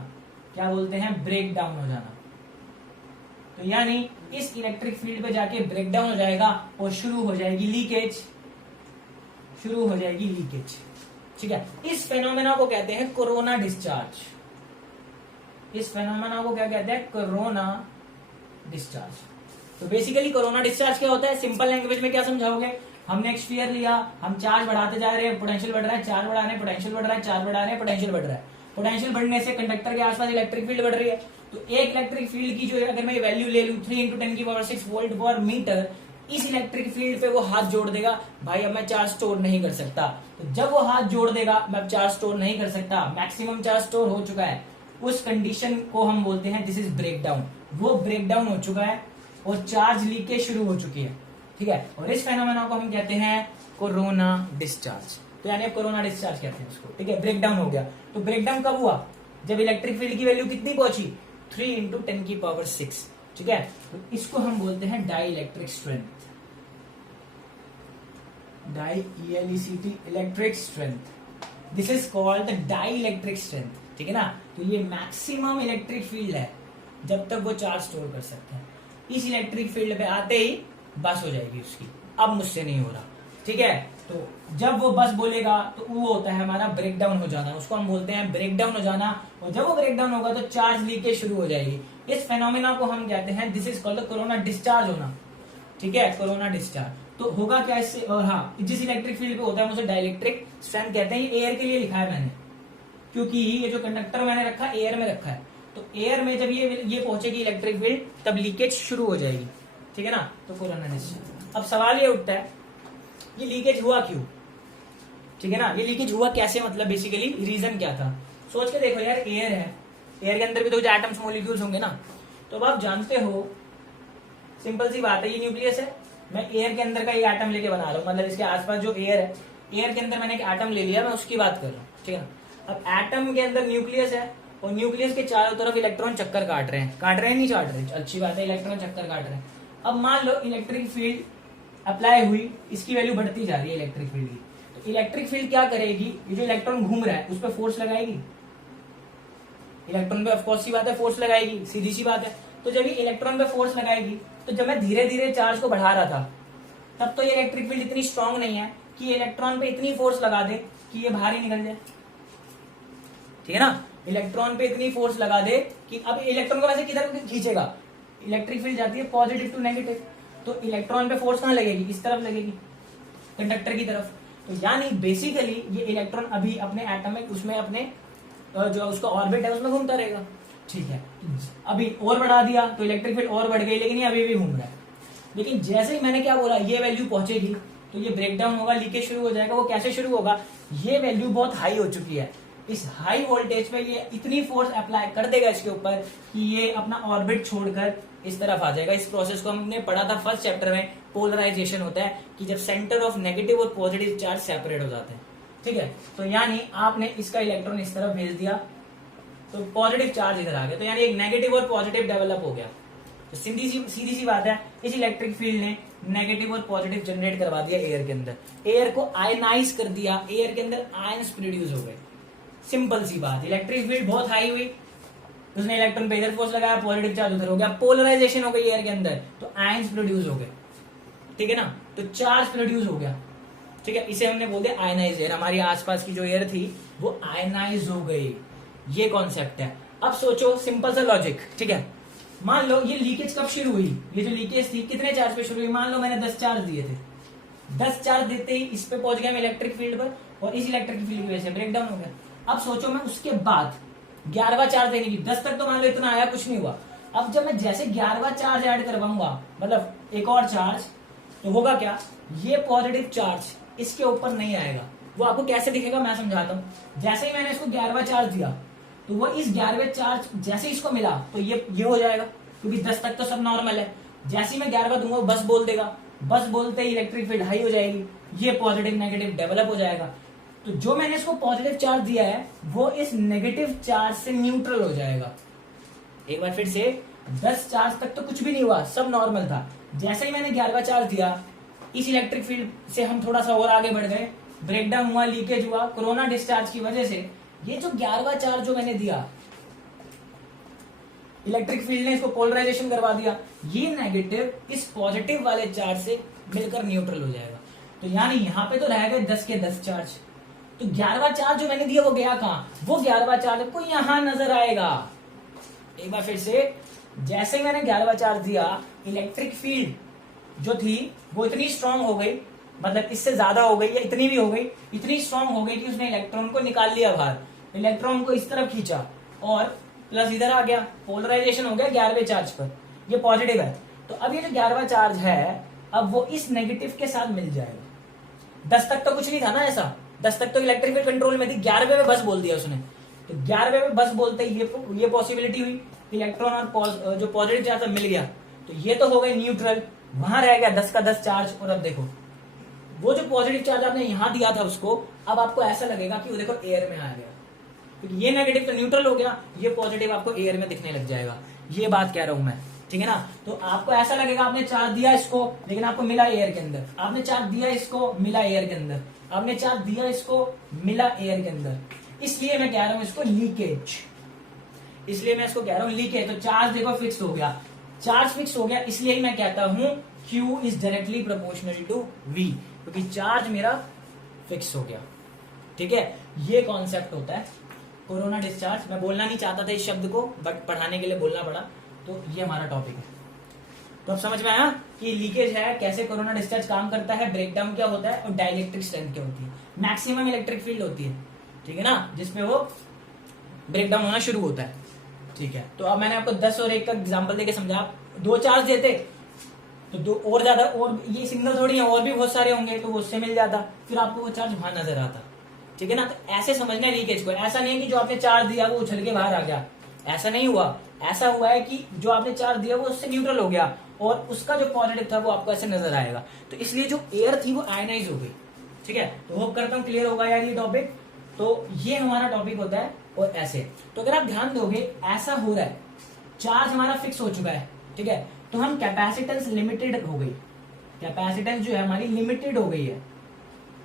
क्या बोलते हैं, ब्रेक डाउन हो जाना। तो यानी इस इलेक्ट्रिक फील्ड पे जाके ब्रेक डाउन हो जाएगा और शुरू हो जाएगी लीकेज, शुरू हो जाएगी लीकेज, ठीक है। इस फेनोमेना को कहते हैं कोरोना डिस्चार्ज। इस फेनोमेना को क्या कहते हैं, कोरोना डिस्चार्ज। तो बेसिकली कोरोना डिस्चार्ज क्या होता है, सिंपल लैंग्वेज में क्या समझाओगे, हमने एक स्फीयर लिया, हम चार्ज बढ़ाते जा रहे हैं, पोटेंशियल बढ़ रहा है, चार्ज बढ़ा रहे हैं, पोटेंशियल बढ़ रहा है, चार्ज बढ़ा रहे हैं, पोटेंशियल बढ़ रहा है। पोटेंशियल बढ़ने से कंडक्टर के आसपास इलेक्ट्रिक फील्ड बढ़ रही है। तो एक इलेक्ट्रिक फील्ड की जो है अगर मैं वैल्यू ले लूं 3 × 10⁶ वोल्ट पर मीटर, इस इलेक्ट्रिक फील्ड पे वो हाथ जोड़ देगा, भाई अब मैं चार्ज स्टोर नहीं कर सकता। तो जब वो हाथ जोड़ देगा मैं अब चार्ज स्टोर नहीं कर सकता, मैक्सिमम चार्ज स्टोर हो चुका है, उस कंडीशन को हम बोलते हैं दिस इज ब्रेक डाउन। वो ब्रेक डाउन हो चुका है और चार्ज लीकेज शुरू हो चुकी है, ठीक है। और इस फेनोमेना को हम कहते हैं कोरोना डिस्चार्ज। तो यानी कोरोना डिस्चार्ज कहते हैं उसको, ठीक है। ब्रेक डाउन हो गया। तो ब्रेक डाउन कब हुआ, जब इलेक्ट्रिक फील्ड की वैल्यू कितनी पहुंची, 3 × 10⁶, ठीक है। तो इसको हम बोलते हैं dielectric strength, di ELECT electric strength. This is called the dielectric strength, ठीक है ना। तो ये मैक्सिमम इलेक्ट्रिक फील्ड है जब तक वो चार्ज स्टोर कर सकता है। इस इलेक्ट्रिक फील्ड पे आते ही बस हो जाएगी उसकी, अब मुझसे नहीं हो रहा, ठीक है। तो जब वो बस बोलेगा तो वो होता है हमारा ब्रेक डाउन हो जाना, उसको हम बोलते हैं ब्रेक डाउन हो जाना। और जब वो ब्रेक डाउन होगा तो चार्ज लीकेज शुरू हो जाएगी। इस फेनोमेना को हम कहते हैं this is called the corona discharge होना, ठीक है, कोरोना डिस्चार्ज। तो होगा क्या इससे, और हाँ, जिस इलेक्ट्रिक फील्ड पे होता है उसे डाइलेक्ट्रिक स्ट्रेंथ कहते हैं। ये एयर के लिए लिखा है मैंने, क्योंकि ये जो कंडक्टर मैंने रखा है एयर में रखा है। तो एयर में जब ये पहुंचेगी इलेक्ट्रिक फील्ड, तब लीकेज शुरू हो जाएगी, ठीक है ना। तो कोरोना डिस्चार्ज। अब सवाल ये उठता है ये लीकेज हुआ क्यों, ठीक है ना। ये लीकेज हुआ कैसे, मतलब बेसिकली रीजन क्या था। सोच के देखो यार, एयर है, एयर के अंदर भी तो कुछ एटम्स मॉलिक्यूल्स होंगे ना। तो अब आप जानते हो, सिंपल सी बात है, ये न्यूक्लियस है, मैं एयर के अंदर का एक एटम लेके बना रहा हूँ, मतलब इसके आसपास जो एयर है, एयर के अंदर मैंने एक एटम ले लिया, मैं उसकी बात कर रहा हूँ, ठीक है ना। अब एटम के अंदर न्यूक्लियस है और न्यूक्लियस के चारों तरफ इलेक्ट्रॉन चक्कर काट रहे हैं नहीं काट रहे, अच्छी बात है, इलेक्ट्रॉन चक्कर काट रहे हैं। अब मान लो इलेक्ट्रिक फील्ड अप्लाई हुई, इसकी वैल्यू बढ़ती जा रही है इलेक्ट्रिक फील्ड की। तो इलेक्ट्रिक फील्ड क्या करेगी, ये जो इलेक्ट्रॉन घूम रहा है उस पर फोर्स लगाएगी, इलेक्ट्रॉन पे ऑफकोर्स सी बात है फोर्स लगाएगी, सीधी सी बात है। तो जब ये इलेक्ट्रॉन पे फोर्स लगाएगी, तो जब मैं धीरे धीरे चार्ज को बढ़ा रहा था तब तो ये इलेक्ट्रिक फील्ड इतनी स्ट्रांग नहीं है कि ये इलेक्ट्रॉन पे इतनी फोर्स लगा दे कि ये बाहर ही निकल जाए, ठीक है ना। इलेक्ट्रॉन पे इतनी फोर्स लगा दे कि अब इलेक्ट्रॉन को वैसे किधर खींचेगा, इलेक्ट्रिक फील्ड जाती है पॉजिटिव टू नेगेटिव, तो इलेक्ट्रॉन पे फोर्स कहां लगेगी, इस तरफ लगेगी, कंडक्टर की तरफ। तो यानी बेसिकली ये इलेक्ट्रॉन अभी अपने एटॉमिक उसमें अपने जो उसका ऑर्बिट है उसमें घूमता रहेगा, ठीक है। अभी और बढ़ा दिया तो इलेक्ट्रिक फील्ड और बढ़ गई, लेकिन ये अभी भी घूम रहा है। लेकिन जैसे ही मैंने क्या बोला, ये वैल्यू पहुंचेगी तो ये ब्रेकडाउन होगा, लीकेज शुरू हो जाएगा। वो कैसे शुरू होगा, ये वैल्यू बहुत हाई हो चुकी है, इस हाई वोल्टेज पे ये इतनी फोर्स अप्लाई कर देगा इसके ऊपर कि ये अपना ऑर्बिट छोड़कर इस तरफ आ जाएगा। इस प्रोसेस को हमने पढ़ा था फर्स्ट चैप्टर में, पोलराइजेशन होता है कि जब सेंटर ऑफ नेगेटिव और पॉजिटिव चार्ज सेपरेट हो जाते हैं, ठीक है। तो यानी आपने इसका इलेक्ट्रॉन इस तरफ भेज दिया तो पॉजिटिव चार्ज इधर आ गया, तो यानी एक नेगेटिव और पॉजिटिव डेवलप हो गया। तो सीधी सी बात है, इस इलेक्ट्रिक फील्ड ने नेगेटिव और पॉजिटिव जनरेट करवा दिया एयर के अंदर, एयर को आयनाइज कर दिया, एयर के अंदर आयंस प्रोड्यूस हो गए। सिंपल सी बात, इलेक्ट्रिक फील्ड बहुत हाई हुई, उसने इलेक्ट्रॉन पे इधर फोर्स लगाया, पॉजिटिव चार्ज उधर हो गया, पोलराइजेशन हो गई एयर के अंदर, तो आयंस प्रोड्यूस हो गए, ठीक है ना। तो चार्ज प्रोड्यूस हो गया, ठीक है। इसे हमने बोल दिया आयनाइज एयर, हमारी आसपास की जो एयर थी वो आयनाइज हो गई, ये कॉन्सेप्ट है। अब सोचो सिंपल सा लॉजिक, ठीक है। मान लो ये लीकेज कब शुरू हुई, ये जो लीकेज थी कितने चार्ज पे शुरू हुई, मान लो मैंने 10 चार्ज दिए थे, 10 चार्ज देते ही इस पे पहुंच गया मैं इलेक्ट्रिक फील्ड पर, और इस इलेक्ट्रिक फील्ड की वजह से ब्रेकडाउन हो गया। अब सोचो मैं उसके बाद 11वां चार्ज देने की, 10 तक तो मान लो इतना आया, कुछ नहीं हुआ। अब जब मैं जैसे 11वां चार्ज ऐड करवाऊंगा, मतलब एक और चार्ज, तो होगा क्या, ये पॉजिटिव चार्ज इसके ऊपर नहीं आएगा। वो आपको कैसे दिखेगा मैं समझाता हूं। जैसे ही मैंने इसको 11वां चार्ज दिया तो वो इस 11वें चार्ज जैसे इसको मिला तो ये हो जाएगा, क्योंकि 10 तक तो सब नॉर्मल है। जैसे ही मैं 11वां दूंगा बस बोल देगा, बस बोलते ही इलेक्ट्रिक फील्ड हाई हो जाएगी, ये पॉजिटिव नेगेटिव डेवलप हो जाएगा। तो जो मैंने इसको पॉजिटिव चार्ज दिया है वो इस नेगेटिव चार्ज से न्यूट्रल हो जाएगा। एक बार फिर से, 10 चार्ज तक तो कुछ भी नहीं हुआ, सब नॉर्मल था। जैसे ही मैंने 11वां चार्ज दिया, इस इलेक्ट्रिक फील्ड से हम थोड़ा सा और आगे बढ़ गए, ब्रेकडाउन हुआ, लीकेज हुआ, कोरोना डिस्चार्ज की वजह से ये जो 11वां चार्ज जो मैंने दिया, इलेक्ट्रिक फील्ड ने इसको पोलराइजेशन करवा दिया, ये नेगेटिव इस पॉजिटिव वाले चार्ज से मिलकर न्यूट्रल हो जाएगा। तो यानी यहां पे तो रह गए 10 के 10 चार्ज। तो 11वां चार्ज जो मैंने दिया वो गया कहां, वो 11वां चार्ज आपको यहां नजर आएगा। एक बार फिर से, जैसे ही मैंने 11वां चार्ज दिया, इलेक्ट्रिक फील्ड जो थी वो इतनी स्ट्रांग हो गई, मतलब इससे ज्यादा हो गई या इतनी भी हो गई, इतनी स्ट्रांग हो गई कि उसने इलेक्ट्रॉन को निकाल लिया बाहर, इलेक्ट्रॉन को इस तरफ खींचा और प्लस इधर आ गया, पोलराइजेशन हो गया 11वें चार्ज पर, ये पॉजिटिव है। तो अब ये जो 11वां चार्ज है अब वो इस नेगेटिव के साथ मिल जाएगा। 10 तक तो कुछ नहीं था ना ऐसा, 10 तक तो इलेक्ट्रिक फील्ड कंट्रोल में थी, 11वें में बस बोल दिया उसने। तो 11वें में बस बोलते ही ये पॉसिबिलिटी हुई, इलेक्ट्रॉन और जो पॉजिटिव चार्ज मिल गया, तो ये तो हो गए न्यूट्रल, वहां रह गया 10 का 10 चार्ज। और अब देखो वो जो पॉजिटिव चार्ज आपने यहां दिया था उसको, अब आपको ऐसा लगेगा कि वो देखो एयर में आ गया, क्योंकि ये नेगेटिव तो न्यूट्रल हो गया, ये पॉजिटिव आपको एयर में दिखने लग जाएगा। ये बात कह रहा हूं मैं, ठीक है ना। तो आपको ऐसा लगेगा आपने चार्ज दिया इसको, लेकिन आपको मिला एयर के अंदर, आपने चार्ज दिया इसको, मिला एयर के अंदर, आपने चार्ज दिया इसको, मिला एयर के अंदर। इसलिए मैं कह रहा हूं इसको लीकेज, इसलिए मैं इसको कह रहा हूं लीकेज। तो चार्ज देखो फिक्स हो गया, चार्ज फिक्स हो गया, इसलिए ही मैं कहता हूं Q is directly proportional to V, क्योंकि चार्ज मेरा फिक्स हो गया, ठीक है। ये कॉन्सेप्ट होता है कोरोना डिस्चार्ज। मैं बोलना नहीं चाहता था इस शब्द को, बट पढ़ाने के लिए बोलना पड़ा, तो ये हमारा टॉपिक है। तो अब समझ में आया कि लीकेज है, कैसे कोरोना डिस्चार्ज काम करता है, ब्रेकडाउन क्या होता है और डाइलेक्ट्रिक स्ट्रेंथ क्या होती है। मैक्सिमम इलेक्ट्रिक फील्ड होती है, ठीक है ना, जिसमें वो ब्रेकडाउन होना शुरू होता है, ठीक है। तो अब मैंने आपको 10 और 1 का एग्जांपल देके समझा। 2 चार्ज देते तो 2 और ज्यादा, और ये सिग्नल थोड़ी है, और भी बहुत सारे होंगे तो वो उससे मिल जाता, फिर आपको वो चार्ज वहां नजर आता, ठीक है ना। तो ऐसे समझना है लीकेज को। ऐसा नहीं है कि जो आपने चार्ज दिया वो उछल के बाहर आ गया, ऐसा नहीं हुआ। ऐसा हुआ है कि जो आपने चार्ज दिया वो उससे न्यूट्रल हो गया और उसका जो पॉजिटिव था वो आपको ऐसे नजर आएगा। तो इसलिए जो एयर थी वो आयनाइज हो गई, ठीक है। तो होप करता हूं क्लियर होगा यार ये टॉपिक। तो ये हमारा टॉपिक होता है। और ऐसे तो अगर आप ध्यान दोगे, ऐसा हो रहा है, चार्ज हमारा फिक्स हो चुका है, ठीक है। तो हम कैपेसिटेंस लिमिटेड हो गई, कैपेसिटेंस जो है हमारी लिमिटेड हो गई है,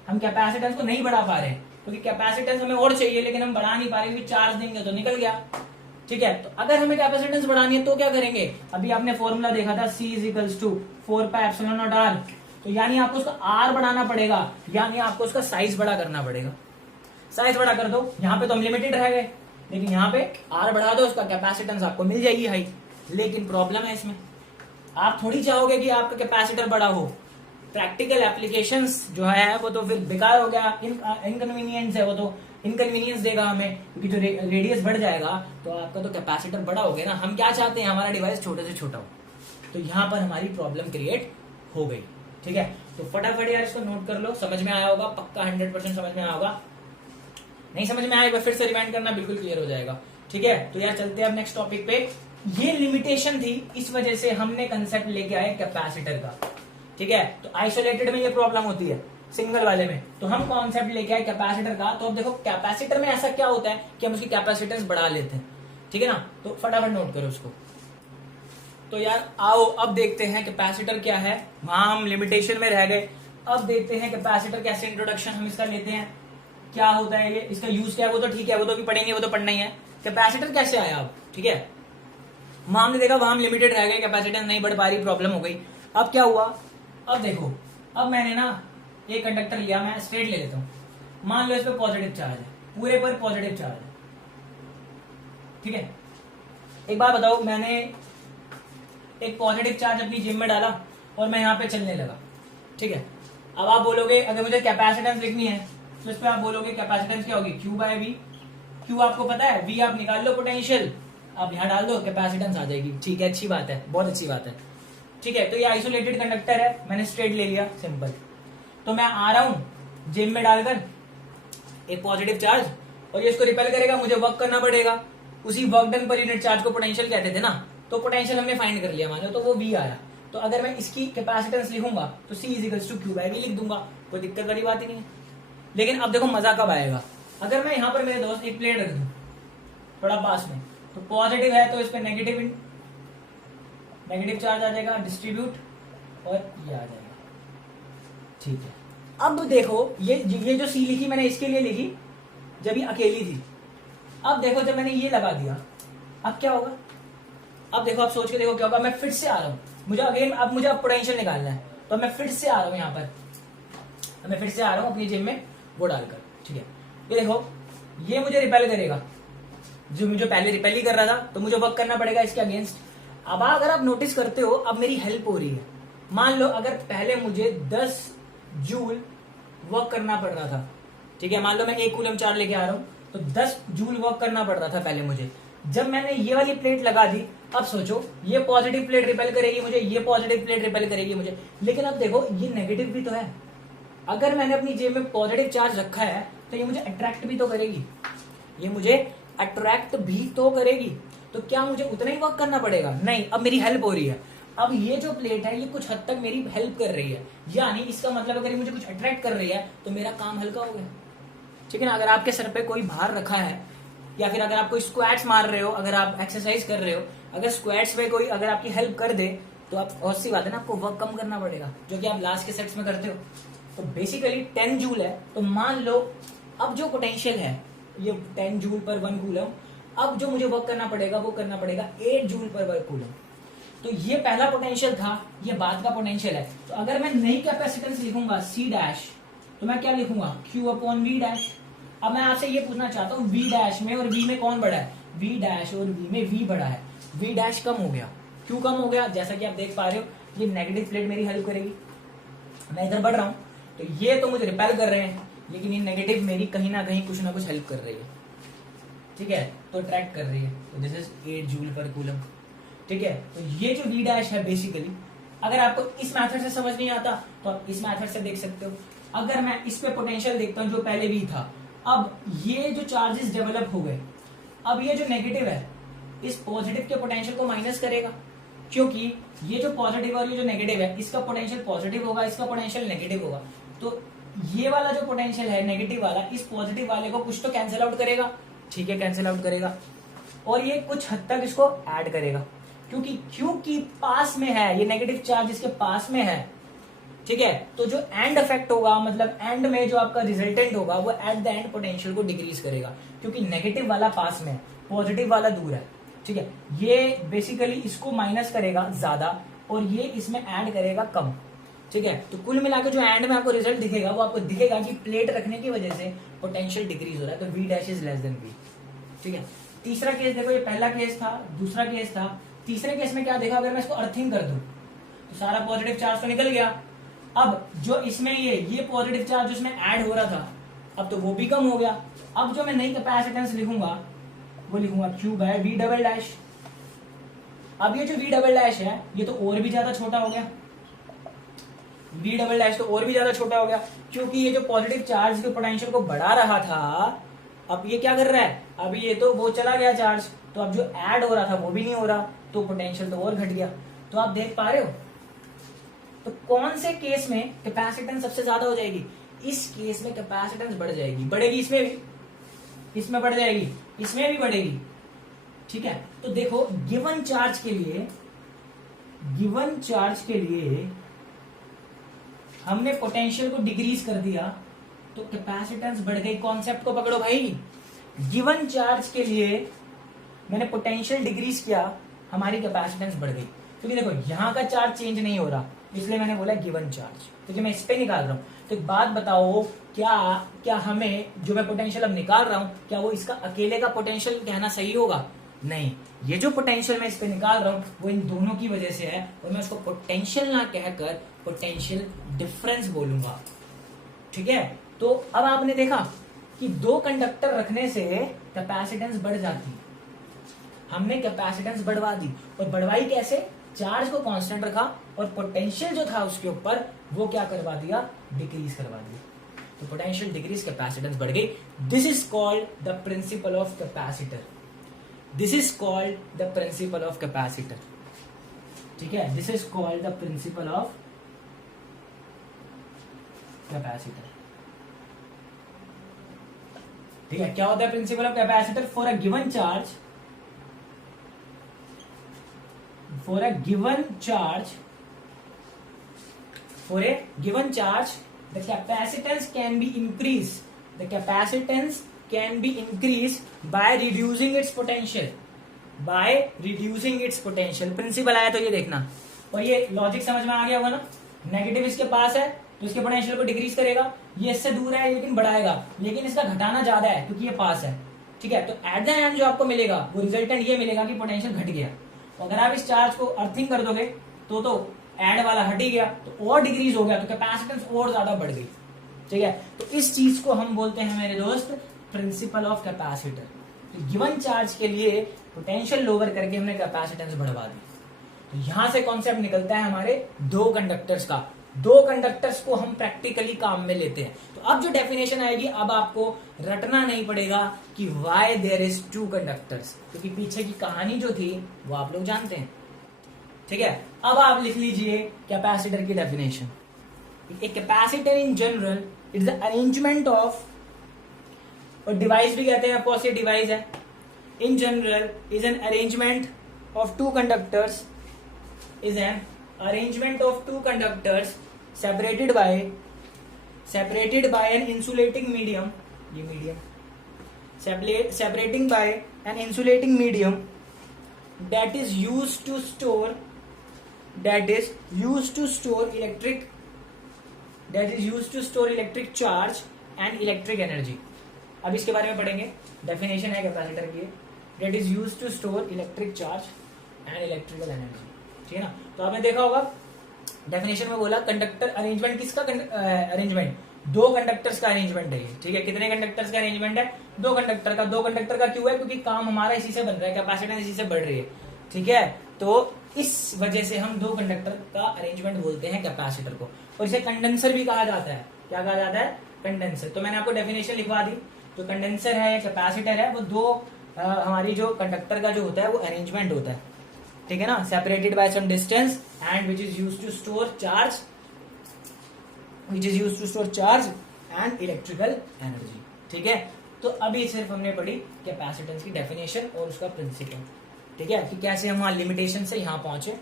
हम कैपेसिटेंस को नहीं बढ़ा पा रहे हैं, क्योंकि कैपेसिटेंस हमें और चाहिए लेकिन हम बढ़ा नहीं पा रहे, क्योंकि चार्ज देंगे तो निकल गया। ठीक है, तो अगर हमें कैपेसिटेंस बढ़ानी है तो क्या करेंगे, अभी आपने फॉर्मूला देखा था C = 4πε0r, तो यानी आपको उसका R बढ़ाना पड़ेगा, यानी आपको उसका साइज बड़ा करना पड़ेगा। साइज बड़ा कर दो, यहाँ पे तो हम लिमिटेड रह गए, लेकिन यहाँ पे R बढ़ा दो, उसका कैपेसिटेंस आपको मिल जाएगी हाई। लेकिन प्रॉब्लम है इसमें, आप थोड़ी चाहोगे कि आपका कैपेसिटर बड़ा हो। प्रैक्टिकल एप्लीकेशंस जो है वो तो फिर बेकार हो गया, इनकन्वीनियंस है, वो तो इनकन्वीनियंस देगा हमें, क्योंकि जो रेडियस बढ़ जाएगा तो आपका तो कैपेसिटर बड़ा हो गया ना। हम क्या चाहते हैं, हमारा डिवाइस छोटे से छोटा हो, तो यहाँ पर हमारी प्रॉब्लम क्रिएट हो गई। ठीक है, तो फटाफट यार इसको नोट कर लो, समझ में आया होगा पक्का, 100% समझ में आया होगा। नहीं समझ में आया फिर से रिवाइंड करना, बिल्कुल क्लियर हो जाएगा। ठीक है, तो यार चलते हैं अब नेक्स्ट टॉपिक पे। ये लिमिटेशन थी, इस वजह से हमने कंसेप्ट लेके आए कैपेसिटर का। ठीक है, तो आइसोलेटेड में ये प्रॉब्लम होती है, सिंगल वाले में तो हम कॉन्सेप्ट लेके आए कैपेसिटर का। तो अब देखो कैपेसिटर में ऐसा क्या होता है कि हम उसकी कैपेसिटेंस बढ़ा लेते हैं। ठीक है ना, तो फटाफट नोट करो उसको। तो यार आओ अब देखते हैं कैपेसिटर क्या है, वहां हम लिमिटेशन में रह गए। अब देखते हैं कैपेसिटर कैसे इंट्रोडक्शन हम इसका लेते हैं, क्या होता है ये, इसका यूज क्या है, वो तो ठीक है, वो तो भी पढ़ेंगे, वो तो पढ़ना ही है। कैपेसिटर कैसे आया अब, ठीक है, वहां हमने देखा वहां हम लिमिटेड रह गए, कैपेसिटेंस नहीं बढ़ पा रही, प्रॉब्लम हो गई। अब क्या हुआ, अब देखो, अब मैंने ना एक कंडक्टर लिया, मैं स्ट्रेट ले लेता हूं, मान लो इस पे पॉजिटिव चार्ज है, पूरे पर पॉजिटिव चार्ज है। ठीक है, एक बात बताओ, मैंने एक पॉजिटिव चार्ज अपनी जेब में डाला और मैं यहाँ पे चलने लगा। ठीक है, अब आप बोलोगे अगर मुझे कैपेसिटेंस लिखनी है तो इस पे आप बोलोगे कैपेसिटेंस क्या होगी, Q/V। Q आपको पता है, V आप निकाल लो, पोटेंशियल आप यहाँ डाल दो, कैपेसिटेंस आ जाएगी। ठीक है, अच्छी बात है, बहुत अच्छी बात है। ठीक है, तो ये आइसोलेटेड कंडक्टर है, मैंने स्ट्रेट ले लिया, सिंपल। तो मैं आ रहा हूं जेब में डालकर एक पॉजिटिव चार्ज, और ये इसको रिपेल करेगा, मुझे वर्क करना पड़ेगा। उसी work done per unit charge को पोटेंशियल कहते थे ना, तो पोटेंशियल हमने फाइंड कर लिया, मान लो, तो वो V आया। तो अगर मैं इसकी कैपेसिटेंस लिखूंगा तो C = Q/V लिख दूंगा, कोई दिक्कत वाली बात ही नहीं है। लेकिन अब देखो मजा कब आएगा, अगर मैं यहाँ पर मेरे दोस्त एक प्लेट रख दूं थोड़ा पास में, तो पॉजिटिव है तो इस पे नेगेटिव चार्ज आ जाएगा, डिस्ट्रीब्यूट, और ये आ जाएगा। ठीक है, अब देखो ये जो सी लिखी मैंने इसके लिए लिखी जब ये अकेली थी। अब देखो जब मैंने ये लगा दिया, अब क्या होगा, अब देखो, आप सोच के देखो क्या होगा। मैं फिर से आ रहा हूं, मुझे अगेन अब मुझे पोटेंशियल निकालना है, तो मैं फिर से आ रहा हूं यहाँ पर, मैं फिर से आ रहा हूं अपनी जेब में वो डालकर। ठीक है, ये देखो, ये मुझे रिपेल करेगा, जो मुझे पहले रिपेल ही कर रहा था, तो मुझे वर्क करना पड़ेगा इसके अगेंस्ट। अब अगर आप नोटिस करते हो, अब मेरी हेल्प हो रही है। मान लो अगर पहले मुझे 10 जूल वर्क करना पड़ रहा था, ठीक है, मान लो मैं 1 कूलम चार्ज लेके आ रहा हूं, तो 10 जूल वर्क करना पड़ रहा था पहले मुझे। जब मैंने ये वाली प्लेट लगा दी, अब सोचो, ये पॉजिटिव प्लेट रिपेल करेगी मुझे, ये पॉजिटिव प्लेट रिपेल करेगी मुझे, लेकिन अब देखो ये नेगेटिव भी तो है। अगर मैंने अपनी जेब में पॉजिटिव चार्ज रखा है तो ये मुझे अट्रैक्ट भी तो करेगी, ये मुझे अट्रैक्ट भी तो करेगी। तो क्या मुझे उतना ही वर्क करना पड़ेगा? नहीं, अब मेरी हेल्प हो रही है। अब ये जो प्लेट है ये कुछ हद तक मेरी हेल्प कर रही है, यानी इसका मतलब अगर ये मुझे कुछ अट्रैक्ट कर रही है तो मेरा काम हल्का हो गया। ठीक है ना, अगर आपके सर पे कोई भार रखा है, या फिर अगर आप कोई स्क्वैट्स मार रहे हो, अगर आप एक्सरसाइज कर रहे हो, अगर स्क्वैट्स में कोई अगर आपकी हेल्प कर दे तो आप, बहुत सी बात है ना, आपको वर्क कम करना पड़ेगा, जो कि आप लास्ट के सेट्स में करते हो। तो बेसिकली 10 जूल है, तो मान लो अब जो पोटेंशियल है ये 10 जूल पर 1 कूलम, अब जो मुझे वर्क करना पड़ेगा वो करना पड़ेगा 8 जूल पर 1 कूलम। तो ये पहला पोटेंशियल था, ये बाद का पोटेंशियल है। तो अगर मैं नई कैपेसिटेंस लिखूंगा C डैश, तो मैं क्या लिखूंगा, Q/V डैश। अब मैं आपसे ये पूछना चाहता हूँ, V डैश में और V में कौन बड़ा है? V डैश और V में V बड़ा है, V डैश कम हो गया। क्यों कम हो गया? जैसा कि आप देख पा रहे हो, ये नेगेटिव प्लेट मेरी हेल्प करेगी, मैं इधर बढ़ रहा हूँ, तो ये तो मुझे रिपेल कर रहे हैं, लेकिन ये नेगेटिव मेरी कहीं ना कहीं कुछ ना कुछ हेल्प कर रही है। ठीक है, तो अट्रैक्ट कर रही है, तो दिस इज 8 जूल पर कूलम। ठीक है, तो ये जो V डैश है बेसिकली, अगर आपको इस मेथड से समझ नहीं आता तो आप इस मेथड से देख सकते हो। अगर मैं इस पे पोटेंशियल देखता हूँ जो पहले V था, अब ये जो चार्जेस डेवलप हो गए, अब ये जो नेगेटिव है इस पॉजिटिव के पोटेंशियल को माइनस करेगा, क्योंकि ये जो पॉजिटिव और ये जो नेगेटिव है इसका पोटेंशियल पॉजिटिव होगा, इसका पोटेंशियल नेगेटिव होगा। तो ये वाला जो पोटेंशियल है नेगेटिव वाला, इस पॉजिटिव वाले को कुछ तो कैंसिल आउट करेगा। ठीक है, कैंसिल आउट करेगा, और ये कुछ हद तक इसको ऐड करेगा, क्योंकि पास में है, ये नेगेटिव चार्ज इसके पास में है। ठीक है। तो जो एंड इफेक्ट होगा, मतलब एंड में जो आपका रिजल्टेंट होगा वो एट द एंड पोटेंशियल को डिक्रीज करेगा, क्योंकि नेगेटिव वाला पास में है, पॉजिटिव वाला दूर है। ठीक है, ये बेसिकली इसको माइनस करेगा ज्यादा और ये इसमें ऐड करेगा कम। ठीक है, तो कुल मिला के जो एंड में आपको रिजल्ट दिखेगा वो आपको दिखेगा कि प्लेट रखने की वजह से पोटेंशियल डिक्रीज हो रहा है, तो V dash is less than V। ठीक है, तीसरा केस देखो, ये पहला केस था, दूसरा केस था। तीसरे केस में क्या देखा, अगर मैं इसको अर्थिंग कर दूं तो सारा पॉजिटिव चार्ज तो निकल गया। अब जो इसमें ये पॉजिटिव चार्ज उसमें ऐड हो रहा था, अब तो वो भी कम हो गया। अब जो मैं नई कैपेसिटेंस लिखूंगा वो लिखूंगा Q by V double dash. अब ये जो V डबल डैश है ये तो और भी ज्यादा छोटा हो गया, V डबल डैश तो और भी ज्यादा छोटा हो गया, क्योंकि ये जो पॉजिटिव चार्ज के पोटेंशियल को बढ़ा रहा था, अब ये क्या कर रहा है, अब ये तो वो चला गया चार्ज, तो अब जो ऐड हो रहा था वो भी नहीं हो रहा, तो पोटेंशियल तो और घट गया। तो आप देख पा रहे हो, तो कौन से केस में कैपेसिटेंस सबसे ज्यादा हो जाएगी, इस केस में कैपेसिटेंस बढ़ जाएगी, बढ़ेगी इसमें भी, इसमें बढ़ जाएगी, इसमें भी बढ़ेगी। ठीक है, तो देखो गिवन चार्ज के लिए हमने पोटेंशियल को डिक्रीज कर दिया तो कैपेसिटेंस बढ़ गई। कॉन्सेप्ट को पकड़ो भाई, गिवन चार्ज के लिए मैंने पोटेंशियल डिक्रीज किया, हमारी कैपेसिटेंस बढ़ गई, क्योंकि देखो यहां का चार्ज चेंज नहीं हो रहा, इसलिए मैंने बोला गिवन चार्ज। तो जो मैं इस पे निकाल रहा हूं, तो एक बात बताओ, क्या हमें जो मैं पोटेंशियल अब निकाल रहा हूं, क्या वो इसका अकेले का पोटेंशियल कहना सही होगा? नहीं, ये जो पोटेंशियल मैं इस पे निकाल रहा हूं वो इन दोनों की वजह से है, और मैं उसको पोटेंशियल ना कहकर पोटेंशियल डिफरेंस बोलूंगा। ठीक है, तो अब आपने देखा कि दो कंडक्टर रखने से कैपेसिटेंस बढ़ जाती, हमने कैपेसिटेंस बढ़वा दी, और बढ़वाई कैसे, चार्ज को कांस्टेंट रखा और पोटेंशियल जो था उसके ऊपर वो क्या करवा दिया, डिक्रीज करवा दिया, तो पोटेंशियल डिक्रीज, कैपेसिटेंस बढ़ गई। This is called the principle of capacitor, this is called the principle of capacitor. ठीक है, this is called the principle of capacitor. ठीक है, क्या होता है principle of capacitor? For a given charge, for a given charge, the capacitance can be increased, the capacitance can be increased by reducing its potential, by reducing its potential। Principle आया तो ये देखना, और ये लॉजिक समझ में आ गया होगा ना, नेगेटिव इसके पास है तो इसके पोटेंशियल को डिक्रीज करेगा, ये इससे दूर है लेकिन बढ़ाएगा, लेकिन इसका घटाना ज्यादा है क्योंकि ये पास है। ठीक है, तो एट द एंड जो आपको मिलेगा वो रिजल्टेंट ये मिलेगा कि पोटेंशियल घट गया। तो अगर आप इस चार्ज को अर्थिंग कर दोगे तो एड वाला हट ही गया, तो और डिक्रीज हो गया, तो कैपेसिटेंस और ज्यादा बढ़ गई। ठीक है, तो इस चीज को हम बोलते हैं मेरे दोस्त प्रिंसिपल ऑफ कैपेसिटर। तो गिवन चार्ज के लिए पोटेंशियल लोअर करके हमने कैपेसिटेंस बढ़वा दी। तो यहां से कॉन्सेप्ट निकलता है हमारे दो कंडक्टर्स का, दो कंडक्टर्स को हम प्रैक्टिकली काम में लेते हैं। तो अब जो डेफिनेशन आएगी, अब आपको रटना नहीं पड़ेगा कि why there is two conductors, क्योंकि पीछे की कहानी जो थी वो आप लोग जानते हैं। ठीक है, अब आप लिख लीजिए कैपेसिटर की definition. A capacitor in general it's the arrangement of, और डिवाइस भी कहते हैं, ऑफकोर्स ये डिवाइस है। In general is an arrangement of two conductors, is an arrangement of two conductors separated by an insulating medium, separating by an insulating medium that is used to store electric charge and electric energy। अब इसके बारे में पढ़ेंगे, definition है capacitor की, that is used to store electric charge and electrical energy। ठीक है ना, तो आपने देखा होगा डेफिनेशन में बोला कंडक्टर अरेंजमेंट, किसका अरेंजमेंट, दो कंडक्टर्स का अरेंजमेंट है ये। ठीक है, कितने कंडक्टर्स का अरेंजमेंट है, दो कंडक्टर का। दो कंडक्टर का क्यों है, क्योंकि काम हमारा इसी से बन रहा है, कैपेसिटेंस इसी से बढ़ रही है। ठीक है, तो इस वजह से हम दो कंडक्टर का अरेंजमेंट बोलते हैं कैपेसिटर को, और इसे कंडेंसर भी कहा जाता है। क्या कहा जाता है, कंडेंसर। तो मैंने आपको डेफिनेशन लिखवा दी। तो कंडेंसर है या कैपेसिटर है, वो दो हमारी जो कंडक्टर का जो होता है वो अरेंजमेंट होता है। ठीक है ना, separated by some distance and which is used to store charge and electrical energy. ठीक है, तो अभी सिर्फ हमने पढ़ी कैपेसिटेंस की डेफिनेशन और उसका प्रिंसिपल। ठीक है, कि कैसे हम वहां लिमिटेशन से यहां पहुंचे,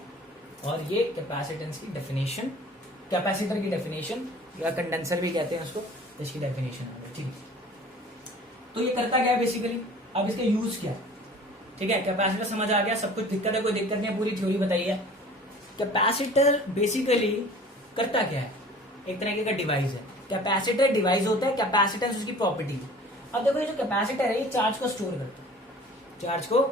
और ये कैपेसिटेंस की डेफिनेशन कैपेसिटर की डेफिनेशन, या कंडेंसर भी कहते हैं उसको, इसकी डेफिनेशन आ गई। ठीक है, तो ये करता क्या है बेसिकली, अब इसका यूज क्या है। ठीक है, कैपेसिटर समझ आ गया, सब कुछ दिक्कत है, कोई दिक्कत नहीं है, पूरी थ्योरी बताई है। कैपेसिटर बेसिकली करता क्या है, एक तरीके का डिवाइस है। कैपेसिटर डिवाइस होता है, कैपेसिटेंस उसकी प्रॉपर्टी। अब देखो ये जो कैपेसिटर है ये चार्ज को स्टोर करता है, चार्ज को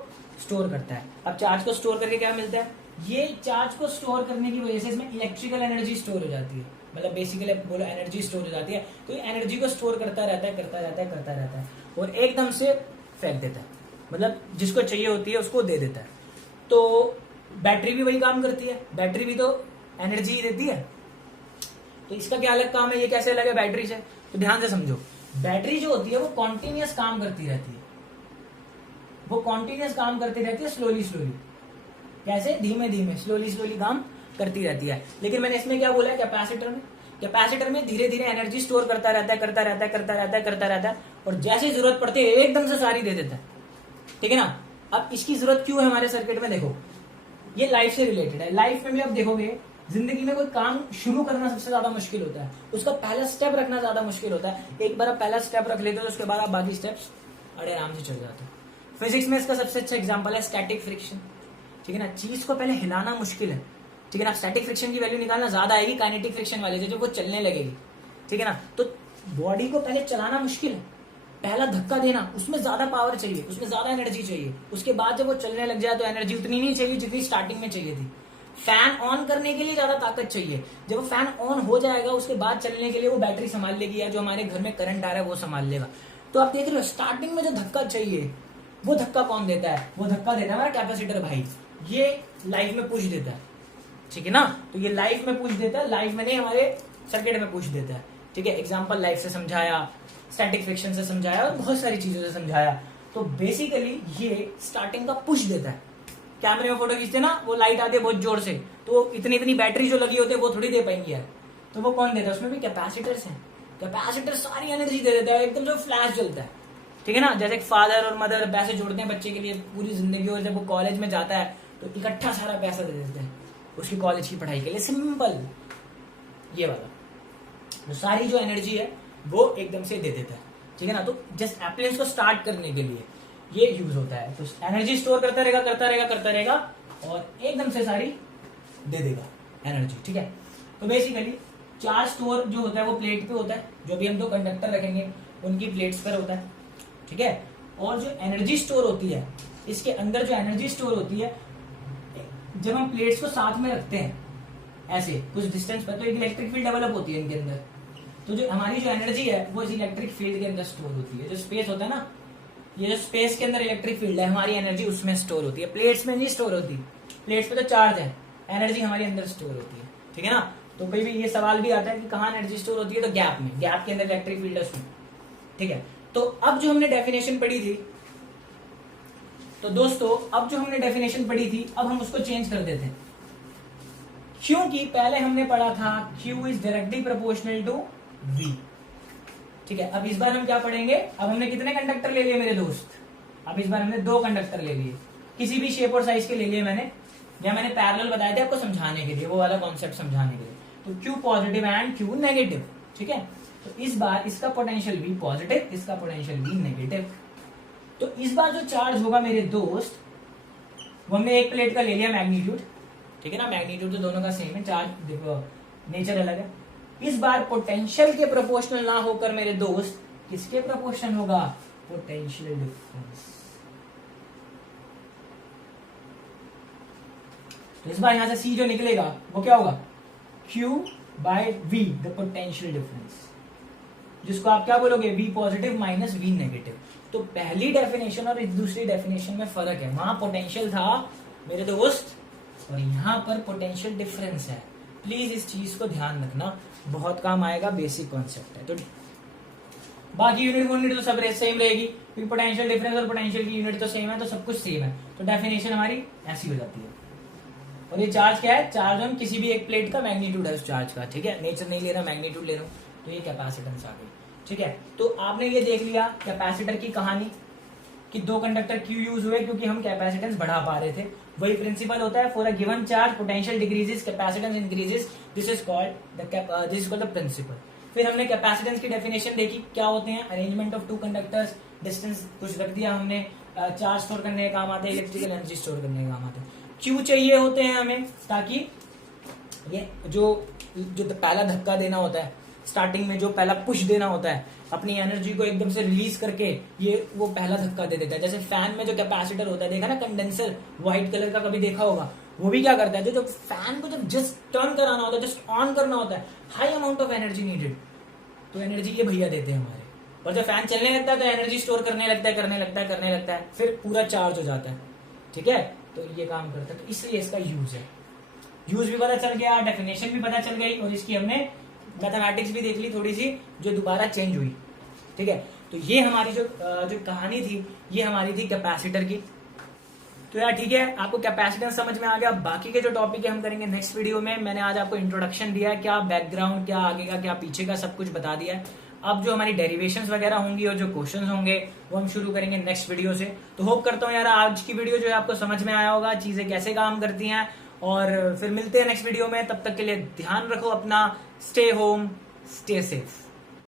स्टोर करता है। अब चार्ज को स्टोर करके क्या मिलता है, ये चार्ज को स्टोर करने की वजह से इसमें इलेक्ट्रिकल एनर्जी स्टोर हो जाती है, मतलब बेसिकली बोलो एनर्जी स्टोर हो जाती है। तो ये एनर्जी को स्टोर करता रहता है, करता रहता है, करता रहता है, और एकदम से फेंक देता है, मतलब जिसको चाहिए होती है उसको दे देता है। तो बैटरी भी वही काम करती है, बैटरी भी तो एनर्जी ही देती है। तो इसका क्या अलग काम है, ये कैसे अलग है बैटरी से, तो ध्यान से समझो। बैटरी जो होती है वो कॉन्टिन्यूअस काम करती रहती है, वो कॉन्टिन्यूअस काम करती रहती है, स्लोली स्लोली, कैसे, धीमे धीमे, स्लोली स्लोली काम करती रहती है। लेकिन मैंने इसमें क्या बोला है, कैपेसिटर में धीरे धीरे एनर्जी स्टोर करता रहता है, करता रहता है, करता रहता है, करता रहता है, और जैसे जरूरत पड़ती है एकदम से सारी दे देता है। ठीक है ना। अब इसकी जरूरत क्यों है हमारे सर्किट में, देखो ये लाइफ से रिलेटेड है। लाइफ में भी आप देखोगे, जिंदगी में कोई काम शुरू करना सबसे ज्यादा मुश्किल होता है, उसका पहला स्टेप रखना ज्यादा मुश्किल होता है। एक बार आप पहला स्टेप रख लेते हो तो उसके बाद आप बाकी स्टेप्स बड़े आराम से चल जाते हो। फिजिक्स में इसका सबसे अच्छा एग्जांपल है स्टैटिक फ्रिक्शन। ठीक है ना, चीज को पहले हिलाना मुश्किल है, ठीक है ना, स्टैटिक फ्रिक्शन की वैल्यू निकालना ज्यादा आएगी काइनेटिक फ्रिक्शन वाले से, जब वो चलने लगेगी। ठीक है ना, तो बॉडी को पहले चलाना मुश्किल है, पहला धक्का देना उसमें ज्यादा पावर चाहिए, उसमें ज्यादा एनर्जी चाहिए। उसके बाद जब वो चलने लग जाए तो एनर्जी उतनी नहीं चाहिए जितनी स्टार्टिंग में चाहिए थी। फैन ऑन करने के लिए ज्यादा ताकत चाहिए, जब वो फैन ऑन हो जाएगा उसके बाद चलने के लिए वो बैटरी संभाल लेगी, या जो हमारे घर में करंट आ रहा है वो संभाल लेगा। तो आप देख रहे हो स्टार्टिंग में जो धक्का चाहिए वो धक्का कौन देता है, वो धक्का देता है हमारा कैपेसिटर भाई। ये लाइफ में पुश देता है, ठीक है ना, तो ये लाइफ में पुश देता है, लाइफ में नहीं हमारे सर्किट में पुश देता है। ठीक है, एग्जाम्पल लाइफ से समझाया, स्टैटिक फ्रिक्शन से समझाया, और बहुत सारी चीजों से समझाया। तो बेसिकली ये स्टार्टिंग का पुश देता है। कैमरे में फोटो खींचते ना, वो लाइट आती है बहुत जोर से, तो इतनी इतनी बैटरी जो लगी होती है वो थोड़ी दे पाएंगी यार, तो वो कौन देता है, उसमें भी कैपेसिटर्स हैं। कैपेसिटर सारी एनर्जी दे देता है, एकदम जो फ्लैश जलता है। ठीक है ना, जैसे फादर और मदर पैसे जोड़ते हैं बच्चे के लिए पूरी जिंदगी, और जब वो कॉलेज में जाता है तो इकट्ठा सारा पैसा दे देते हैं उसकी कॉलेज की पढ़ाई के लिए, सिंपल ये वाला। तो सारी जो एनर्जी है वो एकदम से दे देता है। ठीक है ना, तो जस्ट एप्लायंस को स्टार्ट करने के लिए ये यूज होता है। तो एनर्जी स्टोर करता रहेगा, करता रहेगा, करता रहेगा, और एकदम से सारी दे देगा एनर्जी। ठीक है, तो बेसिकली चार्ज स्टोर जो होता है वो प्लेट पे होता है, जो भी हम दो कंडक्टर रखेंगे उनकी प्लेट्स पर होता है। ठीक है, और जो एनर्जी स्टोर होती है, इसके अंदर जो एनर्जी स्टोर होती है, जब हम प्लेट्स को साथ में रखते हैं ऐसे कुछ डिस्टेंस पर, तो एक इलेक्ट्रिक फील्ड डेवलप होती है इनके अंदर। तो जो हमारी जो एनर्जी है वो इस इलेक्ट्रिक फील्ड के अंदर स्टोर होती है। जो स्पेस होता है ना, ये जो स्पेस के अंदर इलेक्ट्रिक फील्ड है, हमारी एनर्जी उसमें स्टोर होती है। प्लेट्स में नहीं स्टोर होती, प्लेट्स पे तो चार्ज है, एनर्जी हमारी अंदर स्टोर होती है। ठीक है ना, तो कोई भी ये सवाल भी आता है कि कहाँ एनर्जी स्टोर होती है, तो गैप में, गैप के अंदर इलेक्ट्रिक फील्ड है उसमें। ठीक है, तो अब जो हमने डेफिनेशन पढ़ी थी, तो दोस्तों अब जो हमने डेफिनेशन पढ़ी थी अब हम उसको चेंज कर देते हैं, क्योंकि पहले हमने पढ़ा था Q is directly proportional to V। ठीक है, अब इस बार हम क्या पढ़ेंगे, अब हमने कितने कंडक्टर ले लिए मेरे दोस्त, अब इस बार हमने 2 कंडक्टर ले लिए, किसी भी शेप और साइज के ले लिए मैंने, या मैंने पैरेलल बताए थे आपको समझाने के लिए, वो वाला कॉन्सेप्ट समझाने के लिए। तो Q positive and Q negative. ठीक है, तो इस बार इसका पोटेंशियल V पॉजिटिव, इसका पोटेंशियल V नेगेटिव। तो इस बार जो चार्ज होगा मेरे दोस्त, वो हमने एक प्लेट का ले लिया मैग्नीट्यूड। ठीक है ना, मैग्नीट्यूड तो दोनों का सेम है, चार्ज देखो नेचर अलग है। इस बार पोटेंशियल के प्रोपोर्शनल ना होकर मेरे दोस्त किसके प्रोपोर्शनल होगा, पोटेंशियल डिफरेंस। तो इस बार यहां से C जो निकलेगा वो क्या होगा, Q by V, the potential difference, जिसको आप क्या बोलोगे, V positive minus V negative. तो पहली डेफिनेशन और दूसरी डेफिनेशन में फर्क है, वहां पोटेंशियल था मेरे दोस्त और यहां पर पोटेंशियल डिफरेंस है। प्लीज इस चीज को ध्यान रखना, बहुत काम आएगा, बेसिक कॉन्सेप्ट है। तो बाकी यूनिट तो सब सेम रहेगी, क्योंकि पोटेंशियल डिफरेंस और पोटेंशियल की यूनिट तो सेम है, तो सब कुछ सेम है। तो डेफिनेशन हमारी ऐसी हो जाती है। और ये चार्ज क्या है, चार्ज हम किसी भी एक प्लेट का मैग्नीट्यूड है उस चार्ज का। ठीक है, नेचर नहीं ले रहा, मैग्नीट्यूड ले रहा हूं, तो ये कैपेसिटेंस आ गई। ठीक है, तो आपने ये देख लिया कैपेसिटर की कहानी, कि 2 कंडक्टर क्यों यूज हुए, क्योंकि हम कैपेसिटेंस बढ़ा पा रहे थे। वही प्रिंसिपल होता है, for a given charge potential decreases, capacitance increases, this is called the principle. फिर हमने कैपेसिटेंस की डेफिनेशन देखी, क्या होते हैं, अरेंजमेंट ऑफ 2 कंडक्टर्स, डिस्टेंस कुछ रख दिया हमने, चार्ज स्टोर करने का काम आते हैं, इलेक्ट्रिकल एनर्जी स्टोर करने का काम आते हैं। क्यों चाहिए होते हैं हमें, ताकि ये जो पहला धक्का देना होता है, स्टार्टिंग में जो पहला पुश देना होता है, अपनी एनर्जी को एकदम से रिलीज करके ये वो पहला धक्का दे देता है। जैसे फैन में जो कैपेसिटर होता है, देखा ना, कंडेंसर व्हाइट कलर का कभी देखा होगा, वो भी क्या करता है, जो फैन को जब जस्ट टर्न कराना होता है, जस्ट ऑन करना होता है, high amount of energy needed, तो एनर्जी ये भैया देते हैं हमारे। और जब फैन चलने लगता है तो एनर्जी स्टोर करने लगता है, फिर पूरा चार्ज हो जाता है। ठीक है, तो ये काम करता है, तो इसलिए इसका यूज है। यूज भी पता चल गया, डेफिनेशन भी पता चल गई, और इसकी हमने मैथमेटिक्स भी देख ली थोड़ी सी, जो दोबारा चेंज हुई। ठीक है, तो ये हमारी जो कहानी थी, ये हमारी थी कैपेसिटर की। तो यार ठीक है, आपको कैपेसिटेंस समझ में आ गया। बाकी के जो टॉपिक है हम करेंगे नेक्स्ट वीडियो में। मैंने आज आपको इंट्रोडक्शन दिया है, क्या बैकग्राउंड, क्या आगे का, क्या पीछे का, सब कुछ बता दिया है। अब जो हमारी डेरिवेशंस वगैरह होंगी और जो क्वेश्चंस होंगे वो हम शुरू करेंगे नेक्स्ट वीडियो से। तो होप करता हूँ यार आज की वीडियो जो है आपको समझ में आया होगा, चीजें कैसे काम करती हैं। और फिर मिलते हैं नेक्स्ट वीडियो में, तब तक के लिए ध्यान रखो अपना, स्टे होम, स्टे सेफ।